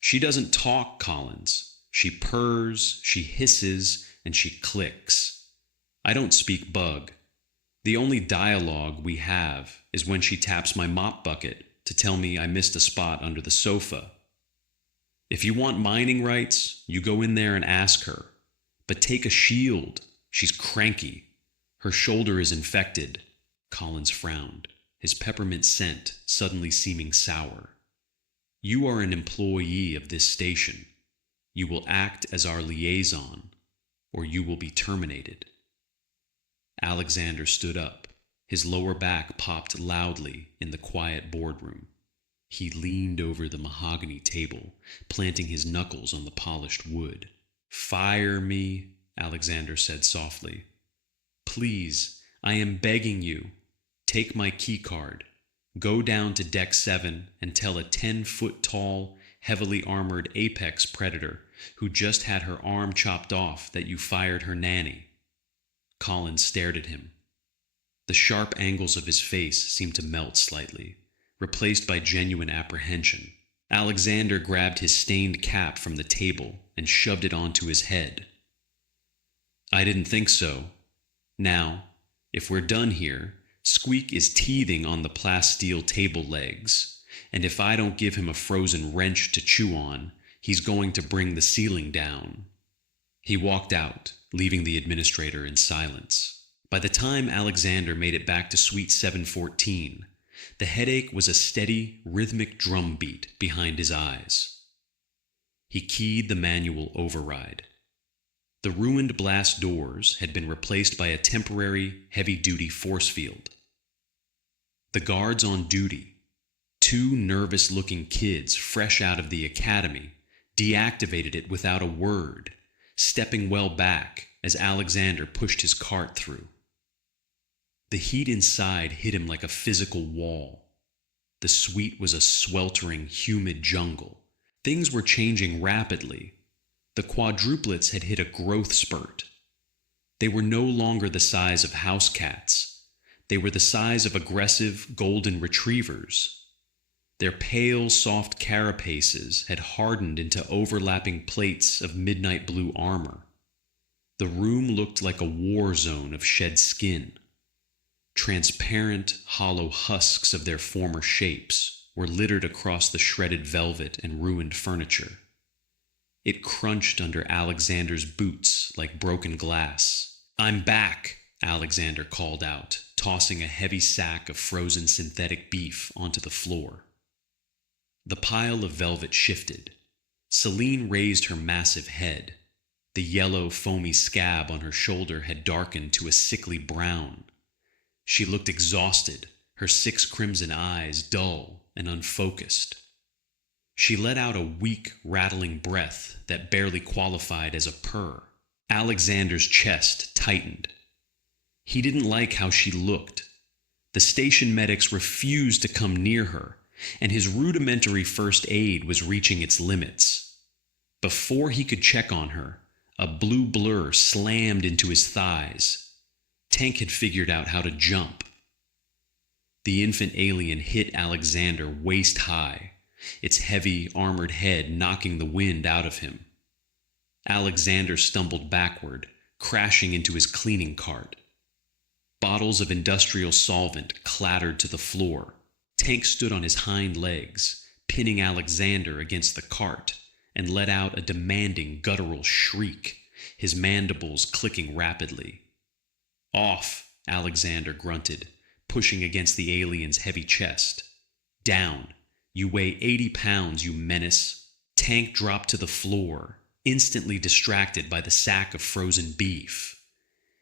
"She doesn't talk, Collins. She purrs, she hisses, and she clicks. I don't speak bug. The only dialogue we have is when she taps my mop bucket to tell me I missed a spot under the sofa. If you want mining rights, you go in there and ask her. But take a shield. She's cranky. Her shoulder is infected." Collins frowned, his peppermint scent suddenly seeming sour. "You are an employee of this station. You will act as our liaison, or you will be terminated." Alexander stood up. His lower back popped loudly in the quiet boardroom. He leaned over the mahogany table, planting his knuckles on the polished wood. "Fire me," Alexander said softly. "Please, I am begging you. Take my key card. Go down to Deck 7 and tell a 10-foot-tall, heavily armored apex predator who just had her arm chopped off that you fired her nanny." Collins stared at him. The sharp angles of his face seemed to melt slightly, replaced by genuine apprehension. Alexander grabbed his stained cap from the table and shoved it onto his head. "I didn't think so. Now, if we're done here, Squeak is teething on the plasteel table legs, and if I don't give him a frozen wrench to chew on, he's going to bring the ceiling down." He walked out, leaving the administrator in silence. By the time Alexander made it back to Suite 714, the headache was a steady, rhythmic drumbeat behind his eyes. He keyed the manual override. The ruined blast doors had been replaced by a temporary, heavy-duty force field. The guards on duty, two nervous-looking kids fresh out of the academy, deactivated it without a word, stepping well back as Alexander pushed his cart through. The heat inside hit him like a physical wall. The suite was a sweltering, humid jungle. Things were changing rapidly. The quadruplets had hit a growth spurt. They were no longer the size of house cats. They were the size of aggressive golden retrievers. Their pale, soft carapaces had hardened into overlapping plates of midnight blue armor. The room looked like a war zone of shed skin. Transparent, hollow husks of their former shapes were littered across the shredded velvet and ruined furniture. It crunched under Alexander's boots like broken glass. "I'm back," Alexander called out, tossing a heavy sack of frozen synthetic beef onto the floor. The pile of velvet shifted. Celine raised her massive head. The yellow, foamy scab on her shoulder had darkened to a sickly brown. She looked exhausted, her 6 crimson eyes dull and unfocused. She let out a weak, rattling breath that barely qualified as a purr. Alexander's chest tightened. He didn't like how she looked. The station medics refused to come near her, and his rudimentary first aid was reaching its limits. Before he could check on her, a blue blur slammed into his thighs. Tank had figured out how to jump. The infant alien hit Alexander waist high, its heavy, armored head knocking the wind out of him. Alexander stumbled backward, crashing into his cleaning cart. Bottles of industrial solvent clattered to the floor. Tank stood on his hind legs, pinning Alexander against the cart, and let out a demanding guttural shriek, his mandibles clicking rapidly. "Off," Alexander grunted, pushing against the alien's heavy chest. "Down. You weigh 80 pounds, you menace." Tank dropped to the floor, instantly distracted by the sack of frozen beef.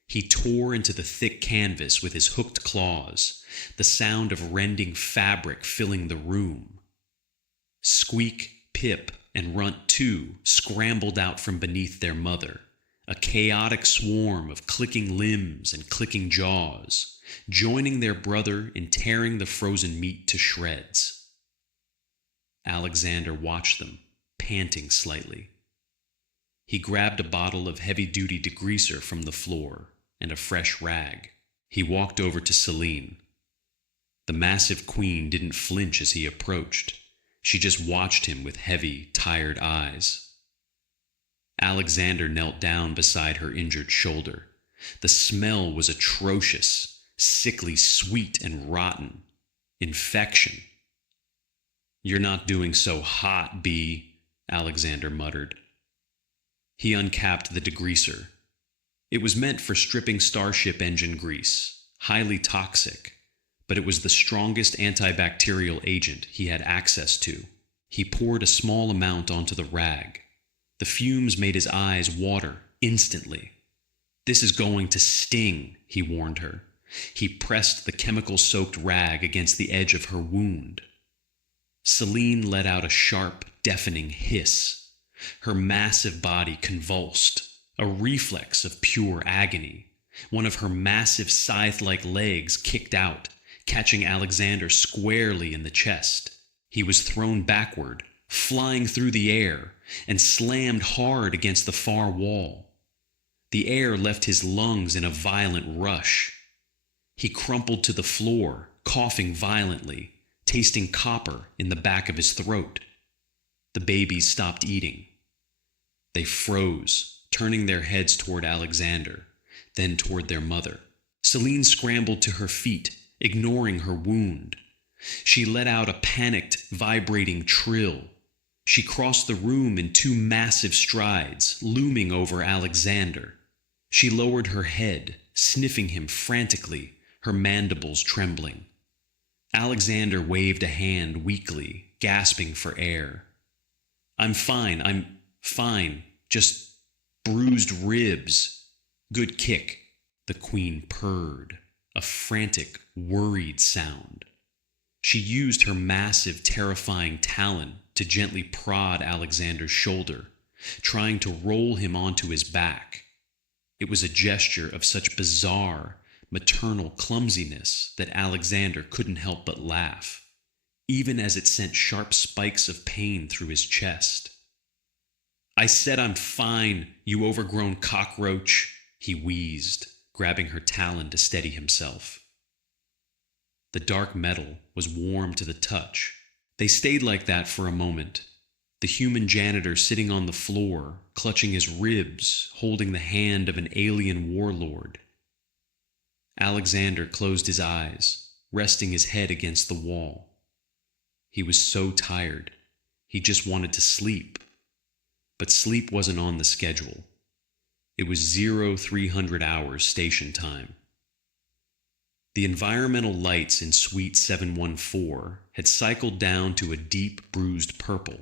He tore into the thick canvas with his hooked claws, the sound of rending fabric filling the room. Squeak, Pip, and Runt 2 scrambled out from beneath their mother, a chaotic swarm of clicking limbs and clicking jaws, joining their brother in tearing the frozen meat to shreds. Alexander watched them, panting slightly. He grabbed a bottle of heavy-duty degreaser from the floor and a fresh rag. He walked over to Celine. The massive queen didn't flinch as he approached. She just watched him with heavy, tired eyes. Alexander knelt down beside her injured shoulder. The smell was atrocious, sickly sweet and rotten. Infection. "You're not doing so hot, B," Alexander muttered. He uncapped the degreaser. It was meant for stripping starship engine grease, highly toxic, but it was the strongest antibacterial agent he had access to. He poured a small amount onto the rag. The fumes made his eyes water instantly. "This is going to sting," he warned her. He pressed the chemical-soaked rag against the edge of her wound. Celine let out a sharp, deafening hiss. Her massive body convulsed, a reflex of pure agony. One of her massive scythe-like legs kicked out, catching Alexander squarely in the chest. He was thrown backward, flying through the air, and slammed hard against the far wall. The air left his lungs in a violent rush. He crumpled to the floor, coughing violently, tasting copper in the back of his throat. The babies stopped eating. They froze, turning their heads toward Alexander, then toward their mother. Celine scrambled to her feet, ignoring her wound. She let out a panicked, vibrating trill. She crossed the room in 2 massive strides, looming over Alexander. She lowered her head, sniffing him frantically, her mandibles trembling. Alexander waved a hand weakly, gasping for air. I'm fine, just bruised ribs. Good kick." The queen purred, a frantic, worried sound. She used her massive, terrifying talon to gently prod Alexander's shoulder, trying to roll him onto his back. It was a gesture of such bizarre, maternal clumsiness that Alexander couldn't help but laugh, even as it sent sharp spikes of pain through his chest. "I said I'm fine, you overgrown cockroach," he wheezed, grabbing her talon to steady himself. The dark metal was warm to the touch. They stayed like that for a moment, the human janitor sitting on the floor, clutching his ribs, holding the hand of an alien warlord. Alexander closed his eyes, resting his head against the wall. He was so tired. He just wanted to sleep. But sleep wasn't on the schedule. It was 0300 hours station time. The environmental lights in Suite 714 had cycled down to a deep bruised purple.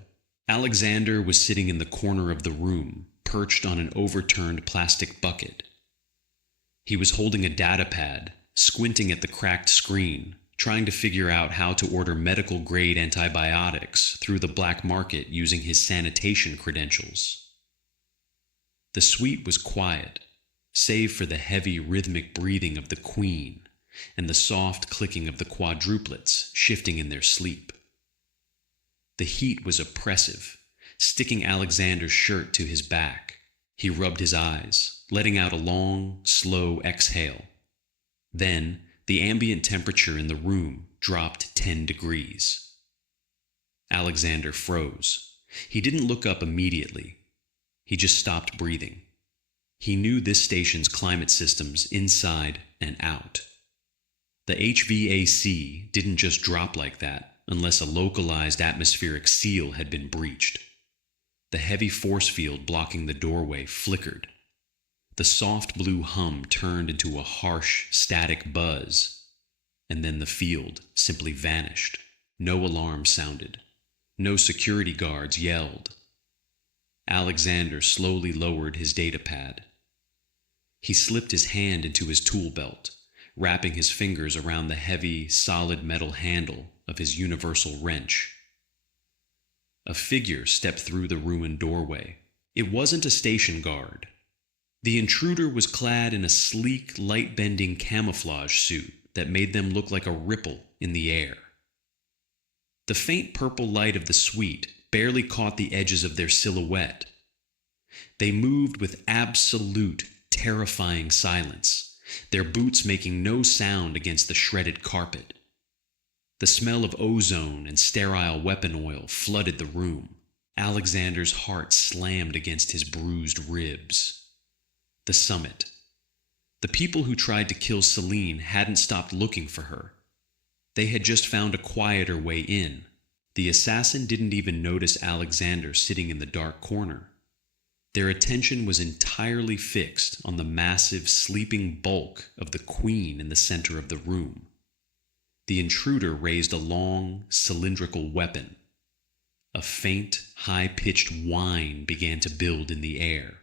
Alexander was sitting in the corner of the room, perched on an overturned plastic bucket. He was holding a data pad, squinting at the cracked screen, trying to figure out how to order medical-grade antibiotics through the black market using his sanitation credentials. The suite was quiet, save for the heavy rhythmic breathing of the Queen and the soft clicking of the quadruplets shifting in their sleep. The heat was oppressive, sticking Alexander's shirt to his back. He rubbed his eyes, letting out a long, slow exhale. Then, the ambient temperature in the room dropped 10 degrees. Alexander froze. He didn't look up immediately. He just stopped breathing. He knew this station's climate systems inside and out. The HVAC didn't just drop like that unless a localized atmospheric seal had been breached. The heavy force field blocking the doorway flickered. The soft blue hum turned into a harsh, static buzz, and then the field simply vanished. No alarm sounded. No security guards yelled. Alexander slowly lowered his data pad. He slipped his hand into his tool belt, wrapping his fingers around the heavy, solid metal handle of his universal wrench. A figure stepped through the ruined doorway. It wasn't a station guard. The intruder was clad in a sleek, light-bending camouflage suit that made them look like a ripple in the air. The faint purple light of the suite barely caught the edges of their silhouette. They moved with absolute, terrifying silence, their boots making no sound against the shredded carpet. The smell of ozone and sterile weapon oil flooded the room. Alexander's heart slammed against his bruised ribs. The summit. The people who tried to kill Celine hadn't stopped looking for her. They had just found a quieter way in. The assassin didn't even notice Alexander sitting in the dark corner. Their attention was entirely fixed on the massive, sleeping bulk of the Queen in the center of the room. The intruder raised a long, cylindrical weapon. A faint, high-pitched whine began to build in the air.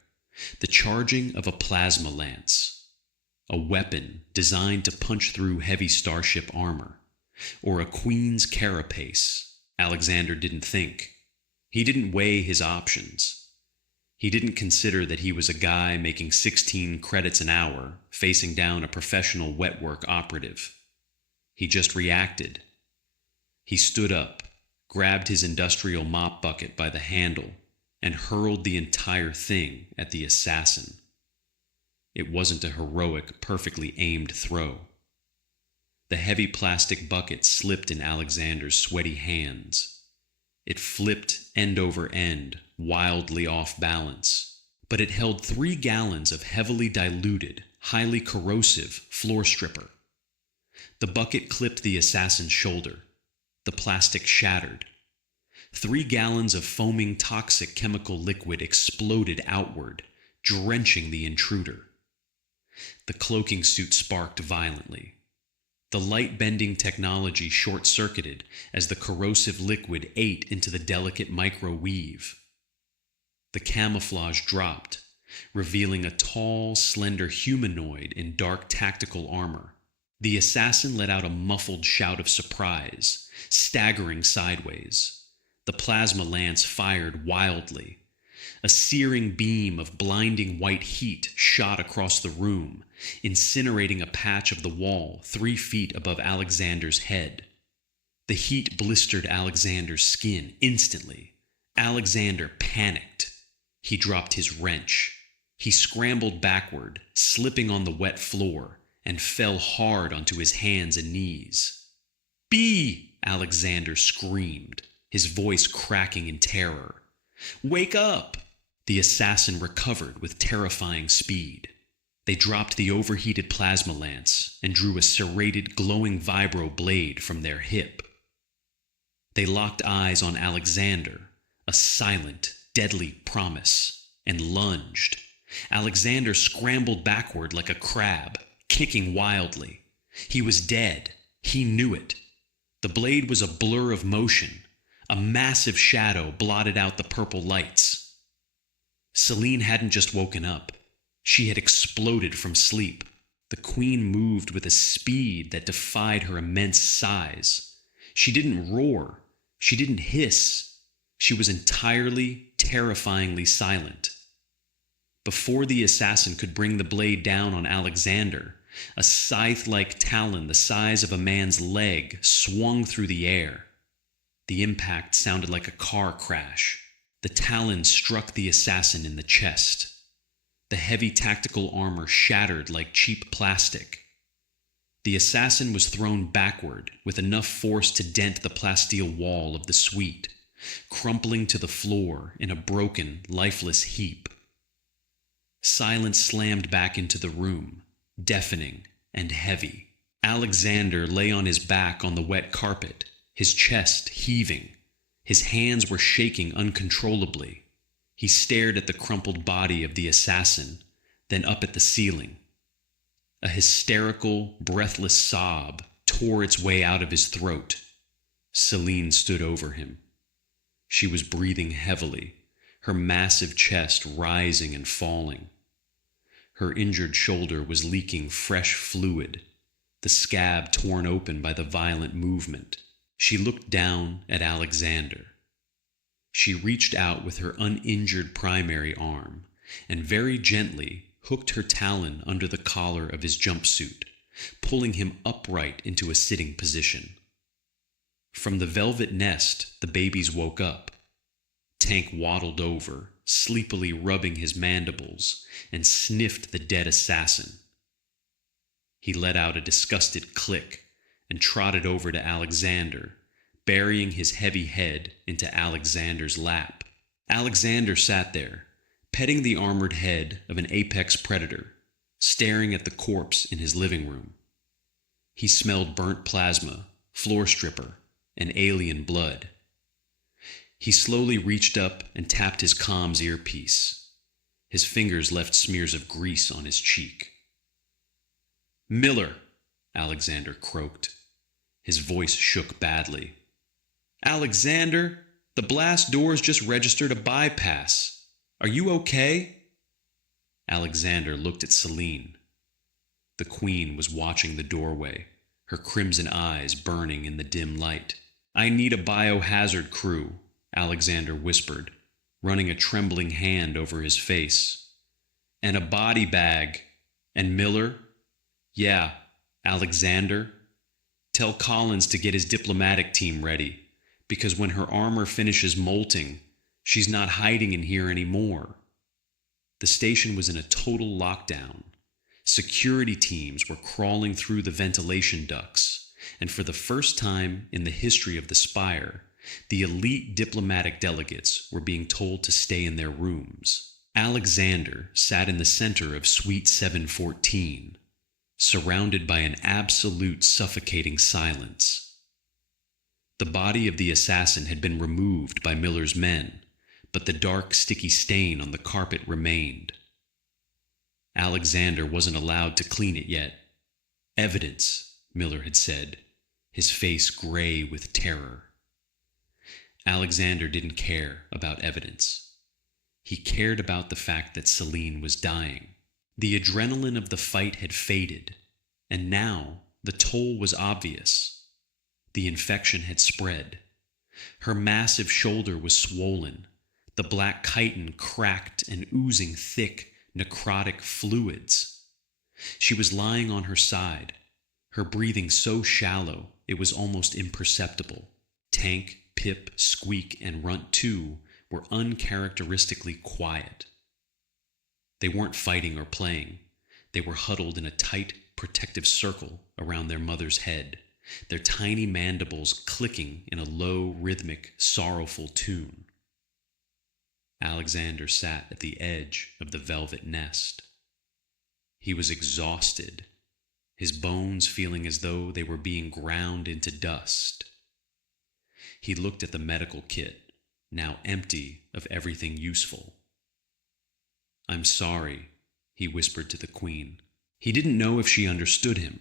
The charging of a plasma lance. A weapon designed to punch through heavy starship armor. Or a Queen's carapace. Alexander didn't think. He didn't weigh his options. He didn't consider that he was a guy making 16 credits an hour, facing down a professional wetwork operative. He just reacted. He stood up, grabbed his industrial mop bucket by the handle, and hurled the entire thing at the assassin. It wasn't a heroic, perfectly aimed throw. The heavy plastic bucket slipped in Alexander's sweaty hands. It flipped end over end, wildly off balance, but it held 3 gallons of heavily diluted, highly corrosive floor stripper. The bucket clipped the assassin's shoulder. The plastic shattered. 3 gallons of foaming toxic chemical liquid exploded outward, drenching the intruder. The cloaking suit sparked violently. The light-bending technology short-circuited as the corrosive liquid ate into the delicate microweave. The camouflage dropped, revealing a tall, slender humanoid in dark tactical armor. The assassin let out a muffled shout of surprise, staggering sideways. The plasma lance fired wildly. A searing beam of blinding white heat shot across the room, incinerating a patch of the wall 3 feet above Alexander's head. The heat blistered Alexander's skin instantly. Alexander panicked. He dropped his wrench. He scrambled backward, slipping on the wet floor, and fell hard onto his hands and knees. "B!" Alexander screamed, his voice cracking in terror. "Wake up!" The assassin recovered with terrifying speed. They dropped the overheated plasma lance and drew a serrated, glowing vibro blade from their hip. They locked eyes on Alexander, a silent, deadly promise, and lunged. Alexander scrambled backward like a crab, kicking wildly. He was dead. He knew it. The blade was a blur of motion. A massive shadow blotted out the purple lights. Celine hadn't just woken up. She had exploded from sleep. The queen moved with a speed that defied her immense size. She didn't roar. She didn't hiss. She was entirely, terrifyingly silent. Before the assassin could bring the blade down on Alexander, a scythe-like talon the size of a man's leg swung through the air. The impact sounded like a car crash. The talon struck the assassin in the chest. The heavy tactical armor shattered like cheap plastic. The assassin was thrown backward with enough force to dent the plasteel wall of the suite, crumpling to the floor in a broken, lifeless heap. Silence slammed back into the room, deafening and heavy. Alexander lay on his back on the wet carpet, his chest heaving. His hands were shaking uncontrollably. He stared at the crumpled body of the assassin, then up at the ceiling. A hysterical, breathless sob tore its way out of his throat. Celine stood over him. She was breathing heavily, her massive chest rising and falling. Her injured shoulder was leaking fresh fluid, the scab torn open by the violent movement. She looked down at Alexander. She reached out with her uninjured primary arm and very gently hooked her talon under the collar of his jumpsuit, pulling him upright into a sitting position. From the velvet nest, the babies woke up. Tank waddled over, sleepily rubbing his mandibles, and sniffed the dead assassin. He let out a disgusted click and trotted over to Alexander, burying his heavy head into Alexander's lap. Alexander sat there, petting the armored head of an apex predator, staring at the corpse in his living room. He smelled burnt plasma, floor stripper, and alien blood. He slowly reached up and tapped his comms earpiece. His fingers left smears of grease on his cheek. "Miller," Alexander croaked. His voice shook badly. "Alexander, the blast doors just registered a bypass. Are you okay?" Alexander looked at Celine. The queen was watching the doorway, her crimson eyes burning in the dim light. "I need a biohazard crew," Alexander whispered, running a trembling hand over his face. "And a body bag. And Miller? Yeah, Alexander. Tell Collins to get his diplomatic team ready, because when her armor finishes molting, she's not hiding in here anymore." The station was in a total lockdown. Security teams were crawling through the ventilation ducts, and for the first time in the history of the Spire, the elite diplomatic delegates were being told to stay in their rooms. Alexander sat in the center of Suite 714, surrounded by an absolute suffocating silence. The body of the assassin had been removed by Miller's men, but the dark, sticky stain on the carpet remained. Alexander wasn't allowed to clean it yet. "Evidence," Miller had said, his face gray with terror. Alexander didn't care about evidence. He cared about the fact that Celine was dying. The adrenaline of the fight had faded, and now the toll was obvious. The infection had spread. Her massive shoulder was swollen, the black chitin cracked and oozing thick, necrotic fluids. She was lying on her side, her breathing so shallow it was almost imperceptible. Tank, Pip, Squeak, and Runt 2 were uncharacteristically quiet. They weren't fighting or playing. They were huddled in a tight, protective circle around their mother's head, their tiny mandibles clicking in a low, rhythmic, sorrowful tune. Alexander sat at the edge of the velvet nest. He was exhausted, his bones feeling as though they were being ground into dust. He looked at the medical kit, now empty of everything useful. "I'm sorry," he whispered to the Queen. He didn't know if she understood him.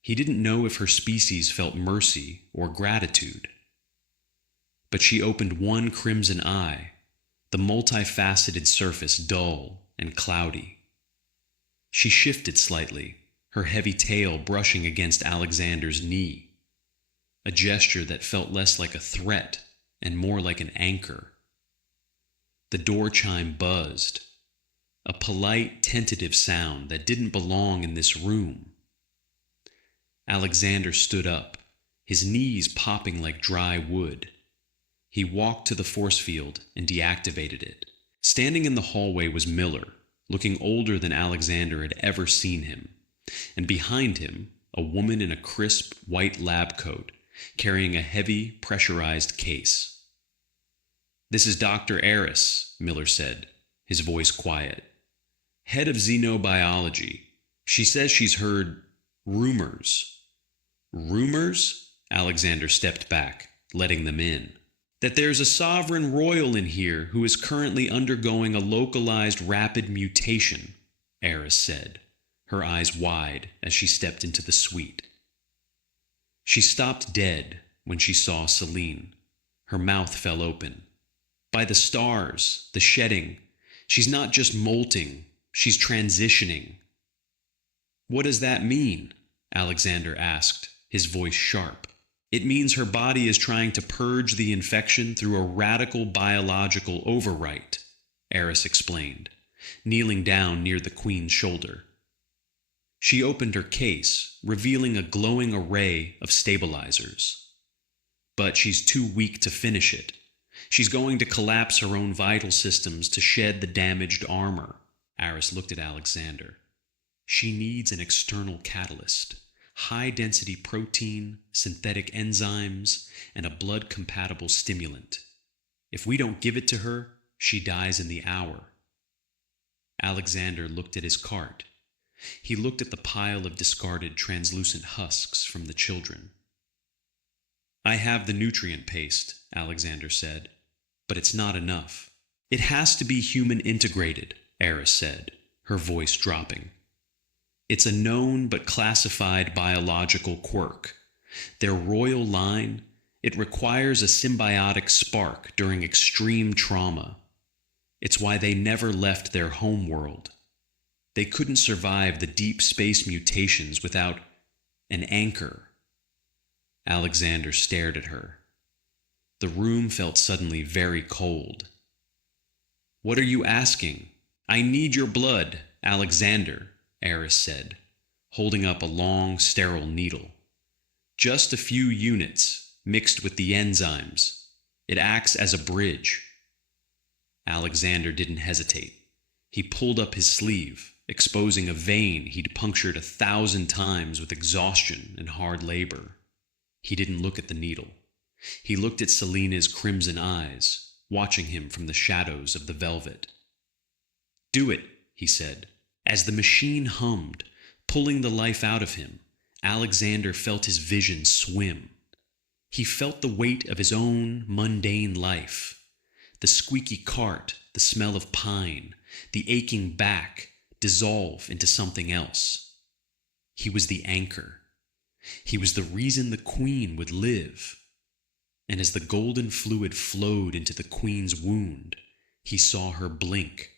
He didn't know if her species felt mercy or gratitude. But she opened one crimson eye, the multifaceted surface dull and cloudy. She shifted slightly, her heavy tail brushing against Alexander's knee, a gesture that felt less like a threat and more like an anchor. The door chime buzzed, a polite, tentative sound that didn't belong in this room. Alexander stood up, his knees popping like dry wood. He walked to the force field and deactivated it. Standing in the hallway was Miller, looking older than Alexander had ever seen him, and behind him, a woman in a crisp white lab coat, carrying a heavy, pressurized case. "This is Dr. Eris," Miller said, his voice quiet. "Head of xenobiology. She says she's heard rumors." "Rumors?" Alexander stepped back, letting them in. "That there's a sovereign royal in here who is currently undergoing a localized rapid mutation," Eris said, her eyes wide as she stepped into the suite. She stopped dead when she saw Celine. Her mouth fell open. "By the stars, the shedding. She's not just molting, she's transitioning." "What does that mean?" Alexander asked, his voice sharp. "It means her body is trying to purge the infection through a radical biological overwrite," Eris explained, kneeling down near the Queen's shoulder. She opened her case, revealing a glowing array of stabilizers. "But she's too weak to finish it. She's going to collapse her own vital systems to shed the damaged armor." Eris looked at Alexander. "She needs an external catalyst, high-density protein, synthetic enzymes, and a blood-compatible stimulant. If we don't give it to her, she dies in the hour." Alexander looked at his cart. He looked at the pile of discarded translucent husks from the children. "I have the nutrient paste," Alexander said, "but it's not enough." "It has to be human integrated," Eris said, her voice dropping. "It's a known but classified biological quirk. Their royal line, it requires a symbiotic spark during extreme trauma. It's why they never left their home world. They couldn't survive the deep space mutations without an anchor." Alexander stared at her. The room felt suddenly very cold. "What are you asking? I need your blood, Alexander," Eris said, holding up a long, sterile needle. "Just a few units, mixed with the enzymes. It acts as a bridge." Alexander didn't hesitate. He pulled up his sleeve, exposing a vein he'd punctured 1,000 times with exhaustion and hard labor. He didn't look at the needle. He looked at Selena's crimson eyes, watching him from the shadows of the velvet. "Do it," he said. As the machine hummed, pulling the life out of him, Alexander felt his vision swim. He felt the weight of his own mundane life. The squeaky cart, the smell of pine, the aching back, dissolve into something else. He was the anchor. He was the reason the Queen would live. And as the golden fluid flowed into the Queen's wound, he saw her blink,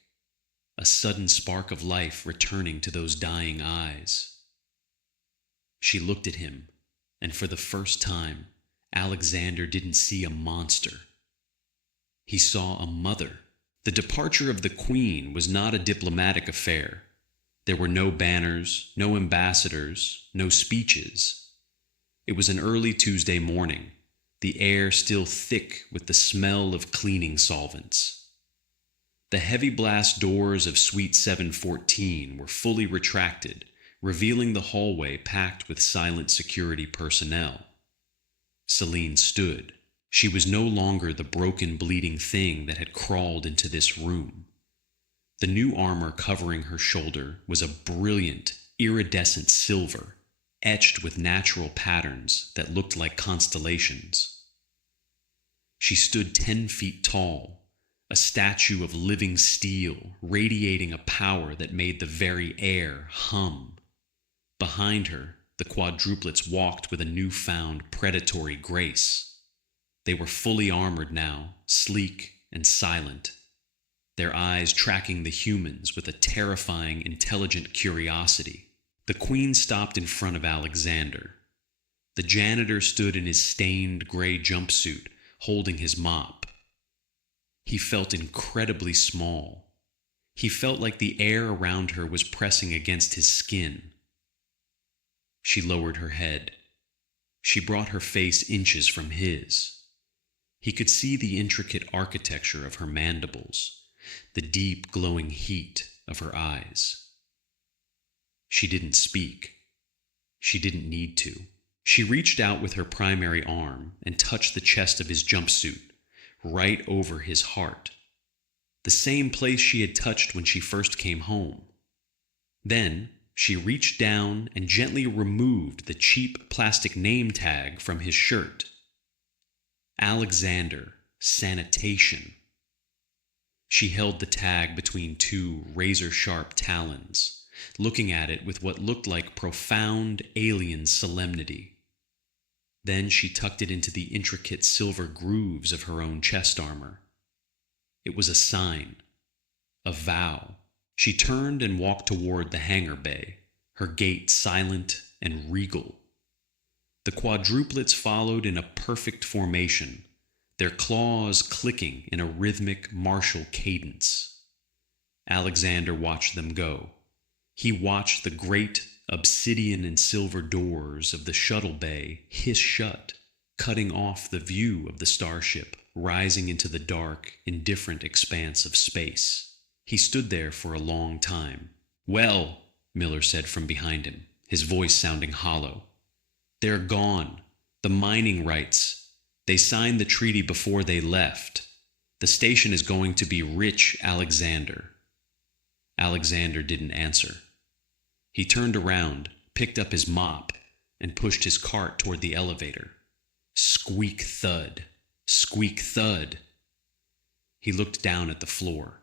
a sudden spark of life returning to those dying eyes. She looked at him, and for the first time, Alexander didn't see a monster. He saw a mother. The departure of the Queen was not a diplomatic affair. There were no banners, no ambassadors, no speeches. It was an early Tuesday morning, the air still thick with the smell of cleaning solvents. The heavy blast doors of Suite 714 were fully retracted, revealing the hallway packed with silent security personnel. Celine stood. She was no longer the broken, bleeding thing that had crawled into this room. The new armor covering her shoulder was a brilliant, iridescent silver, etched with natural patterns that looked like constellations. She stood 10 feet tall, a statue of living steel, radiating a power that made the very air hum. Behind her, the quadruplets walked with a newfound predatory grace. They were fully armored now, sleek and silent, their eyes tracking the humans with a terrifying, intelligent curiosity. The Queen stopped in front of Alexander. The janitor stood in his stained gray jumpsuit, holding his mop. He felt incredibly small. He felt like the air around her was pressing against his skin. She lowered her head. She brought her face inches from his. He could see the intricate architecture of her mandibles, the deep glowing heat of her eyes. She didn't speak. She didn't need to. She reached out with her primary arm and touched the chest of his jumpsuit, right over his heart, the same place she had touched when she first came home. Then she reached down and gently removed the cheap plastic name tag from his shirt. Alexander, Sanitation. She held the tag between two razor-sharp talons, looking at it with what looked like profound alien solemnity. Then she tucked it into the intricate silver grooves of her own chest armor. It was a sign, a vow. She turned and walked toward the hangar bay, her gait silent and regal. The quadruplets followed in a perfect formation, their claws clicking in a rhythmic martial cadence. Alexander watched them go. He watched the great obsidian and silver doors of the shuttle bay hiss shut, cutting off the view of the starship rising into the dark, indifferent expanse of space. He stood there for a long time. "Well," Miller said from behind him, his voice sounding hollow, "they're gone. The mining rights. They signed the treaty before they left. The station is going to be rich, Alexander." Alexander didn't answer. He turned around, picked up his mop, and pushed his cart toward the elevator. Squeak thud, squeak thud. He looked down at the floor.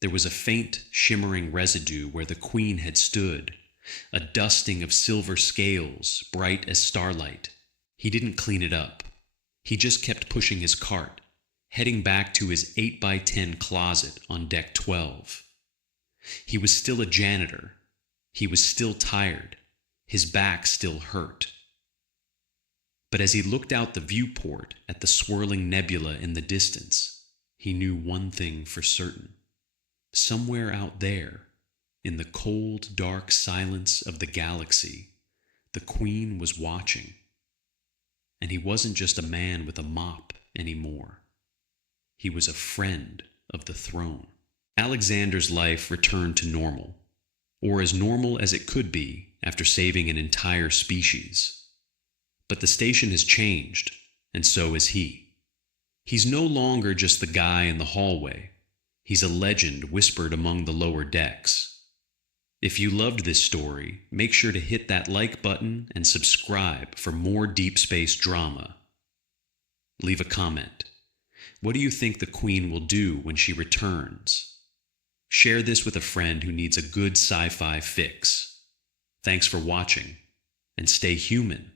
There was a faint, shimmering residue where the Queen had stood, a dusting of silver scales, bright as starlight. He didn't clean it up. He just kept pushing his cart, heading back to his 8x10 closet on deck 12. He was still a janitor. He was still tired. His back still hurt. But as he looked out the viewport at the swirling nebula in the distance, he knew one thing for certain. Somewhere out there, in the cold, dark silence of the galaxy, the Queen was watching. And he wasn't just a man with a mop anymore. He was a friend of the throne. Alexander's life returned to normal, or as normal as it could be after saving an entire species. But the station has changed, and so has he. He's no longer just the guy in the hallway. He's a legend whispered among the lower decks. If you loved this story, make sure to hit that like button and subscribe for more deep space drama. Leave a comment. What do you think the Queen will do when she returns? Share this with a friend who needs a good sci-fi fix. Thanks for watching, and stay human.